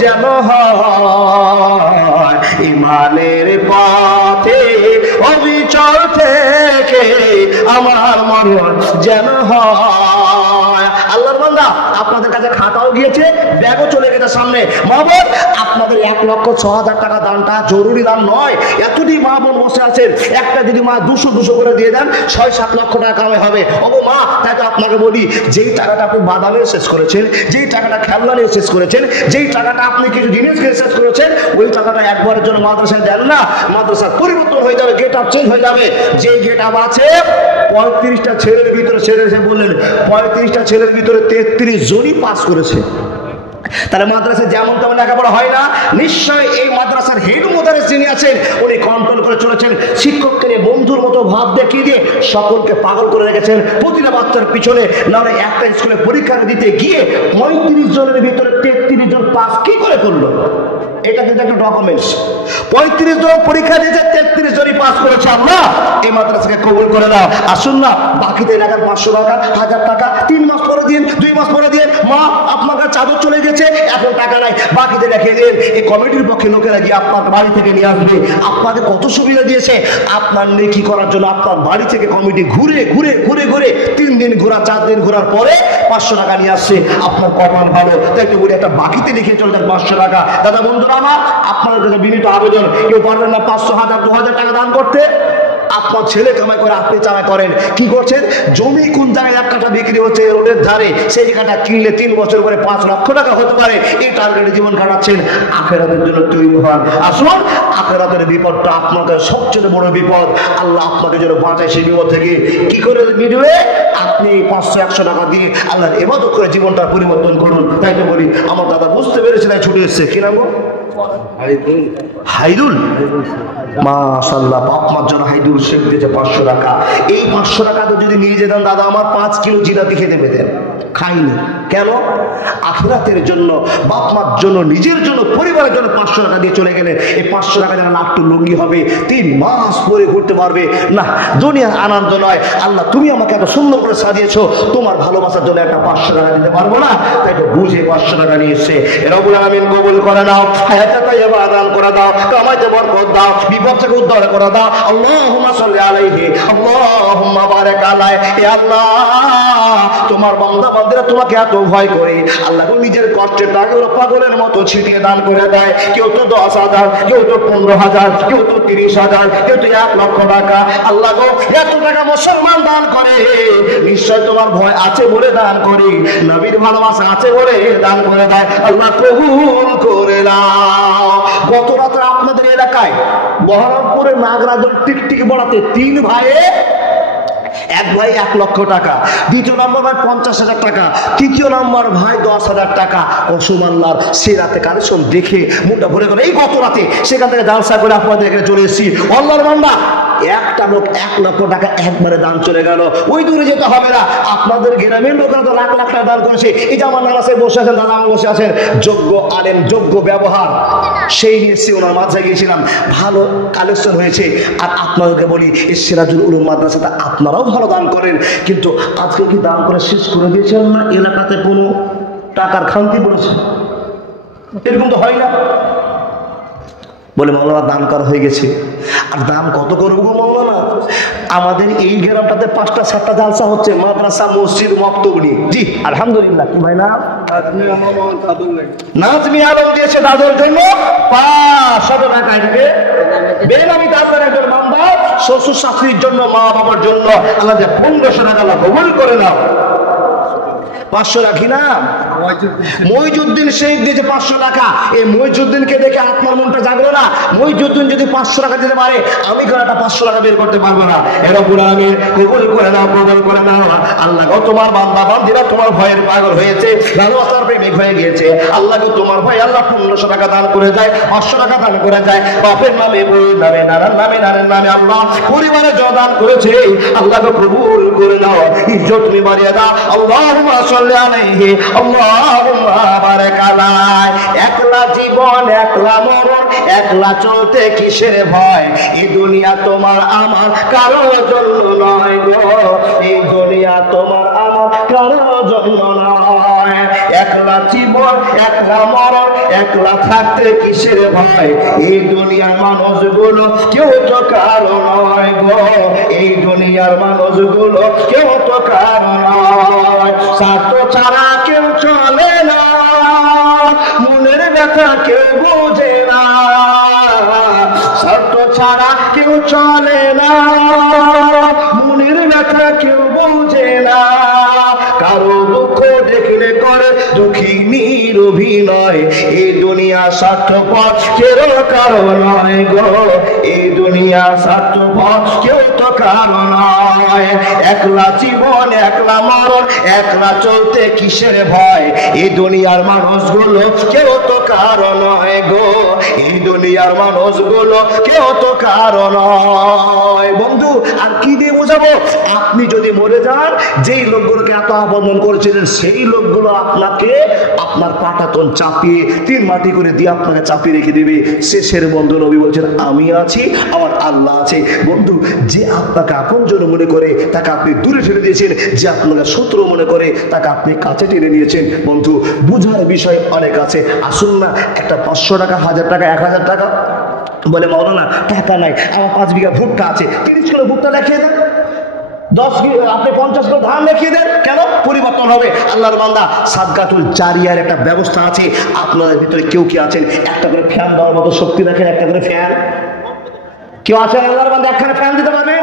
যেন হয়। ইমানের পথে অবিচল থেকে আমার মরণ যেন হয়। আল্লাহর বান্দা, আপনাদের কাছে খাতাও গিয়েছে, ব্যাগও চলে গেছে সামনে। মা বোন, আপনাদের 1,06,000 টাকা দানটা জরুরি দান নয়। এতটি মা বোন বসে আছেন, একটা যদি মা 200 করে দিয়ে দেন, 6-7 লক্ষ টাকা কামাই হবে। ওগো মা, তাই তো আপনাকে বলি, যেই টাকাটা আপনি বাদামে শেষ করেছেন, যেই টাকাটা খেলনা নিয়ে শেষ করেছেন, যেই টাকাটা আপনি কিছু জিনিস কিনে শেষ করেছেন, ওই টাকাটা একবারের জন্য মাদ্রাসায় দেন না। মাদ্রাসার পরিবর্তন হয়ে যাবে, গেট আপ চেঞ্জ হয়ে যাবে। যে গেট আপ আছে, 35টা ছেলের ভিতরে, ছেলে এসে বললেন 35টা ছেলের ভিতরে 33 জনই পাস করেছে। তাহলে মাদ্রাসায় যেমন তেমন লেখাপড়া হয় না। নিশ্চয় এই মাদ্রাসার হেড মুদারিস যিনি আছেন উনি কন্ট্রোল করে চলেছেন, শিক্ষককে নিয়ে বন্ধুর মতো ভাব দেখিয়ে দিয়ে সকলকে পাগল করে রেখেছেন প্রতিটা বাচ্চার পিছনে। না হলে একটা স্কুলে পরীক্ষা দিতে গিয়ে 35 জনের ভিতরে 33 জন পাস কি করে করলো? এটা কিন্তু একটা ডকুমেন্টস। 35 জন পরীক্ষা দিয়েছে, 33 জনই পাস করেছে। আল্লাহ এই মাদ্রাসাকে কবুল করে দাও। আসুন না, বাকিতে টাকা 500 টাকা 1000 টাকা 3 মাস পরে দিন, 2 মাস পরে দিন। মা আপনার কাছে চাদর চলে গেছে, এখন টাকা নাই, বাকিতে রেখে দিন। এই কমিটির পক্ষে লোকেরা গিয়ে আপনার বাড়ি থেকে নিয়ে আসবে। আপনাকে কত সুবিধা দিয়েছে, আপনার নেকি করার জন্য আপনার বাড়ি থেকে কমিটি ঘুরে ঘুরে ঘুরে ঘুরে 3 দিন ঘোরা, 4 দিন ঘোরার পরে 500 টাকা নিয়ে আসছে। আপনার কপাল ভালো, তাই একটু বলে একটা বাকিতে লিখে চলতেন 500 টাকা। দাদা বন্ধুরা আমার, আপনাদের কাছে বিনীত আবেদন, কেউ পারবেন না 500, 1000, 2000 টাকা দান করতে? আপনার ছেলে কামাই করে, আপনি চামাই করেন, কি করছেন? জমি কোন জায়গায় 1 কাঠা বিক্রি হচ্ছে রোডের ধারে, সেই কাঠা কিনলে 3 বছর পরে 5 লক্ষ টাকা হতে পারে। এই টার্গেটে জীবন কাটাচ্ছেন। আখেরাতের জন্য তৈরি হন। আসুন, আখেরাতের বিপদটা আপনাদের সবচেয়ে বড় বিপদ। আল্লাহ আপনাকে যেন বাঁচায় সেই বিপদ থেকে। কি করে মিটবে? আপনি 500, 100 টাকা দিয়ে আল্লাহর ইবাদত করে জীবনটা পরিবর্তন করুন। তাই তো বলি, আমার দাদা বুঝতে পেরেছে, তাই ছুটে এসছে। কি নাম? হাইদুল। মাশাআল্লাহ, বাপ মার জন্য হাইদুল শেখ দিয়েছে 500 টাকা। এই 500 টাকা তো যদি নিয়ে যেতেন দাদা, আমার 5 কিলো জিলাপি খেতে পেতেন। খাইনি কেন? আখিরাতের জন্য, বাপ মার জন্য, নিজের জন্য, পরিবারের জন্য 500 টাকা দিয়ে চলে গেলেন। এই 500 টাকা যেন লাট্টু লুঙ্গি হবে, 3 মাস পরে ঘুরতে পারবে না। দুনিয়ার আনন্দ নয়। আল্লাহ তুমি আমাকে এত সুন্দর করে সাজিয়েছো, তোমার ভালোবাসার জন্য একটা 500 টাকা দিতে পারবো না, তাই তো বুঝে 500 টাকা নিয়ে এসছে। রব্বুল আমিন কবুল করে নাও, হায়াতে তাইয়্যিবা দান করে দাও, কামাইতে বরকত দাও, বিপদ থেকে উদ্ধার করে দাও। আল্লাহুম্মা সাল্লি আলাইহি, আল্লাহুম্মা বারিক আলাইহি। ইয়া আল্লাহ, তোমার বান্দা বান্দিরা তোমাকে এত ভয় করে, আল্লাহ নিজের কষ্টের টাকাগুলো পাগলের মতো ছিটিয়ে দান করে দেয়। কেউ তো 10,000, কেউ তো 15,000, কেউ তো 30,000, কেউ তো 1 লক্ষ টাকা। আল্লাহ গো, এত টাকা মুসলমান দান করে, নিশ্চয় তোমার ভয় আছে বলে দান করি, নবীর ভালোবাসা আছে বলে দান করে দেয়। আল্লাহ কবুল করে নাও। গত রাতে আপনাদের এলাকায় বহরমপুরের নাগরাজল টিকটিকি বড়াতে 3 ভাইয়ে, এক ভাই 1 লক্ষ টাকা, দ্বিতীয় নম্বর ভাই 50,000 টাকা, তৃতীয় নম্বর ভাই 10,000 টাকা। অসুমাল্লার সে রাতে কালেকশন দেখে মুখটা ভরে গেল। এই গত রাতে সেখান থেকে জালসা করে আপনাদের এখানে চলে এসেছি। আল্লাহর বান্দা, একটা লোক 1 লক্ষ টাকা একবারে দান চলে গেল। ওই দূরে যেতে হবে না, আপনাদের গ্রামের লোকেরা তো লাখ লাখ টাকা দান করেছে। এই যে আমার নানা সাহেব বসে আছেন, দাদা আমার বসে আছেন, যোগ্য আলেম, যোগ্য ব্যবহার, সেই নিয়ে এসে ওনার মাঝে গিয়েছিলাম, ভালো কালেকশন হয়েছে। আর আপনাদেরকে বলি, এই সিরাজুল উলুম মাদ্রাসাটা আপনারাও ভালো দান করেন, কিন্তু আজকে কি দান করে শেষ করে দিয়েছেন না? এলাকাতে কোনো টাকার খামতি পড়েছে? এরকম তো হয় না। বলে মাওলানা দান করা হয়ে গেছে। আর দান কত করবো গো মাওলানা? আমাদের এই গ্রামটাতে 5টা 7টা জালসা হচ্ছে, মাদ্রাসা, মসজিদ, মক্তব নিয়ে। জি আলহামদুলিল্লাহ। কি ভাই না? নাজমি আলম দিয়েছে দাদুর জন্য 500 টাকা। এটাকে বেনামি দাদার একজন মামলা, শ্বশুর শাশুড়ির জন্য, মা বাবার জন্য আল্লাহ 1500 টাকা কবুল করে নাও। 500 রাখি না? মইজুদ্দিন শেখ দিয়েছে 500 টাকা। এই মইজুদ্দিনকে দেখে আপনার মনটা জাগলো না? মইজুদ্দিন যদি 500 টাকা দিতে পারে, আমি কেন 500 টাকা বের করতে পারবো না? রব্বুল আমিন কবুল করে নাও, কবুল করে নাও। আল্লাহ গো, তোমার বান্দা বান্দিরা তোমার ভয়ের পাগল হয়েছে, ভালোবাসার প্রেমিক হয়ে গিয়েছে। আল্লাহ গো, তোমার ভয় আল্লাহ 1500 টাকা দান করে যায়, 500 টাকা দান করে যায়, বাপের নামে, বউয়ের নামে, নানার নামে, নানের নামে, আল্লাহ পরিবারে যা দান করেছে, আল্লাহ গো কবুল করে নাও, ইজ্জত তুমি বাড়িয়ে দাও। আল্লাহুম্মা সাল্লি আলাইহি, আল্লাহুম্মা বারিক আলাইহি। একলা জীবন, একলা মরণ, একলা চলতে কিসের ভয়? এই দুনিয়া তোমার আমার কারো জন্য নয় গো, এই দুনিয়া তোমার আমার কারো জন্য নয়। একলা জীবন, একলা মরণ, একলা থাকতে কিসের ভয়? এই দুনিয়ার মানুষগুলো কেউ তো কারো নয় গো, এই দুনিয়ার মানুষগুলো কেউ তো কারো নয়। স্বার্থ ছাড়া কেউ চলে না, মনের ব্যথা কেউ বোঝে না। স্বার্থ ছাড়া কেউ চলে না, মনের ব্যথা কেউ বোঝে না। কারো দুঃখ দেখলে করে দুঃখিনীর অভিনয়। এই দুনিয়া স্বার্থপর কেউ কারো নয় গো, এই দুনিয়া স্বার্থপর কেউ তো কারো নয়। একলা জীবন একলা মরণ, একলা চলতে কিসের ভয়। এই দুনিয়ার মানুষগুলো কেউ তো কারো নয় গো, এই দুনিয়ার মানুষগুলো কেউ তো কারো নয়। বন্ধু আর কি দিয়ে বোঝাবো? আপনি যদি মরে যান, যেই লোকগুলোকে এত আবন্ধন করেছিলেন সেই লোকগুলো আপনাকে আপনার পাটাতন চাপিয়ে তিন মাটি করে দিয়ে আপনাকে চাপিয়ে রেখে দেবে। শেষের বন্ধু নবী বলছেন আমি আছি, আমার আল্লাহ আছে। বন্ধু যে আপনাকে আপনজন মনে করে তাকে আপনি দূরে ঠেলে দিয়েছেন, যে আপনাকে শত্রু মনে করে তাকে আপনি কাছে টেনে নিয়েছেন। বন্ধু বুঝার বিষয় অনেক আছে। আসুন না, একটা 500 টাকা, 1000 টাকা, 1000 টাকা বলে মাওলানা টাকা নাই, আমার 5 বিঘা ভুট্টা আছে, 30 কিলো ভুট্টা দেখিয়ে দেন, 10 কিলো আপনি 50 কিলো ধান দেখিয়ে দেন। কেন? পরিবর্তন হবে। আল্লাহর বান্দা সাদকাতুল জারিয়ার একটা ব্যবস্থা আছে। আপনাদের ভিতরে কেউ কি আছেন একটা করে ফ্যান দেওয়ার মতো শক্তি রাখেন? একটা করে ফ্যান কেউ আছেন আল্লাহর বান্দা একখানে ফ্যান দিতে পারবে?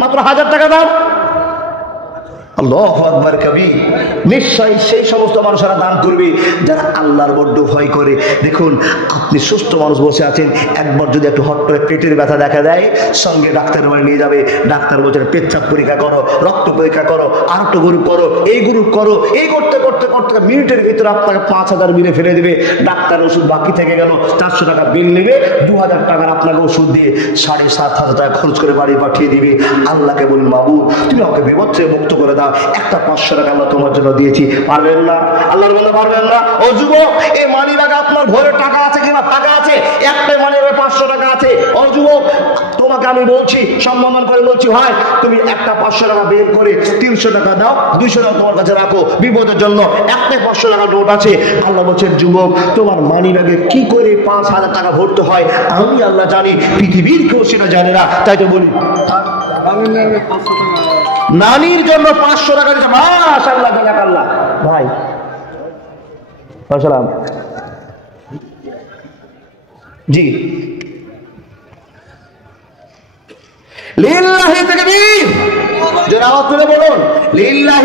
মাত্র 1000 টাকা দাম। আল্লাহু আকবার কবীর। নিশ্চয়ই সেই সমস্ত মানুষেরা দান করবে যারা আল্লাহর বড্ড ভয় করে। দেখুন আপনি সুস্থ মানুষ বসে আছেন, একবার যদি একটু হট করে পেটের ব্যথা দেখা দেয়, সঙ্গে ডাক্তারের বাড়ি নিয়ে যাবে। ডাক্তার বলছেন পেচ্ছাপ পরীক্ষা করো, রক্ত পরীক্ষা করো, আর একটা গ্রুপ করো, এই গ্রুপ করো। এই করতে করতে করতে মিনিটের ভিতরে আপনাকে 5000 বিলে ফেলে দিবে। ডাক্তার ওষুধ বাকি থেকে গেল, 400 টাকা বিল নেবে, 2000 টাকার আপনাকে ওষুধ দিয়ে 7,500 টাকা খরচ করে বাড়ি পাঠিয়ে দিবে। আল্লাহকে বলুন মাবুদ তুমি আমাকে বিপদ থেকে মুক্ত করে দাও, একটা 500 টাকা আল্লাহ তোমার জন্য দিয়েছি। পারবেন না? আল্লাহর বন্ধু পারবেন না? ও যুবক, এই মানি ব্যাগে আপনার ঘরে টাকা আছে কিনা? টাকা আছে, একটা মানি ব্যাগে 500 টাকা আছে। ও যুবক, তোমাকে আমি বলছি, সম্বোধন করে বলছি, হয় তুমি একটা 500 টাকা বের করে 300 টাকা দাও, 200 টাকা তোমার কাছে রাখো বিপদের জন্য। একটা 500 টাকা নোট আছে। আল্লাহ বলছেন যুবক, তোমার মানি ব্যাগে কি করে 5000 টাকা ভরতে হয় আমি আল্লাহ জানি, পৃথিবীর কেউ সেটা জানে না। তাই তো বলি নানির জন্য 500 টাকা দিচ্ছে। মাশাআল্লাহ, জাযাকাল্লাহ ভাই। আসসালাম জি। লিল্লাহি তাকবীর। যারা আওয়াজ তুলে বলুন লিল্লাহি।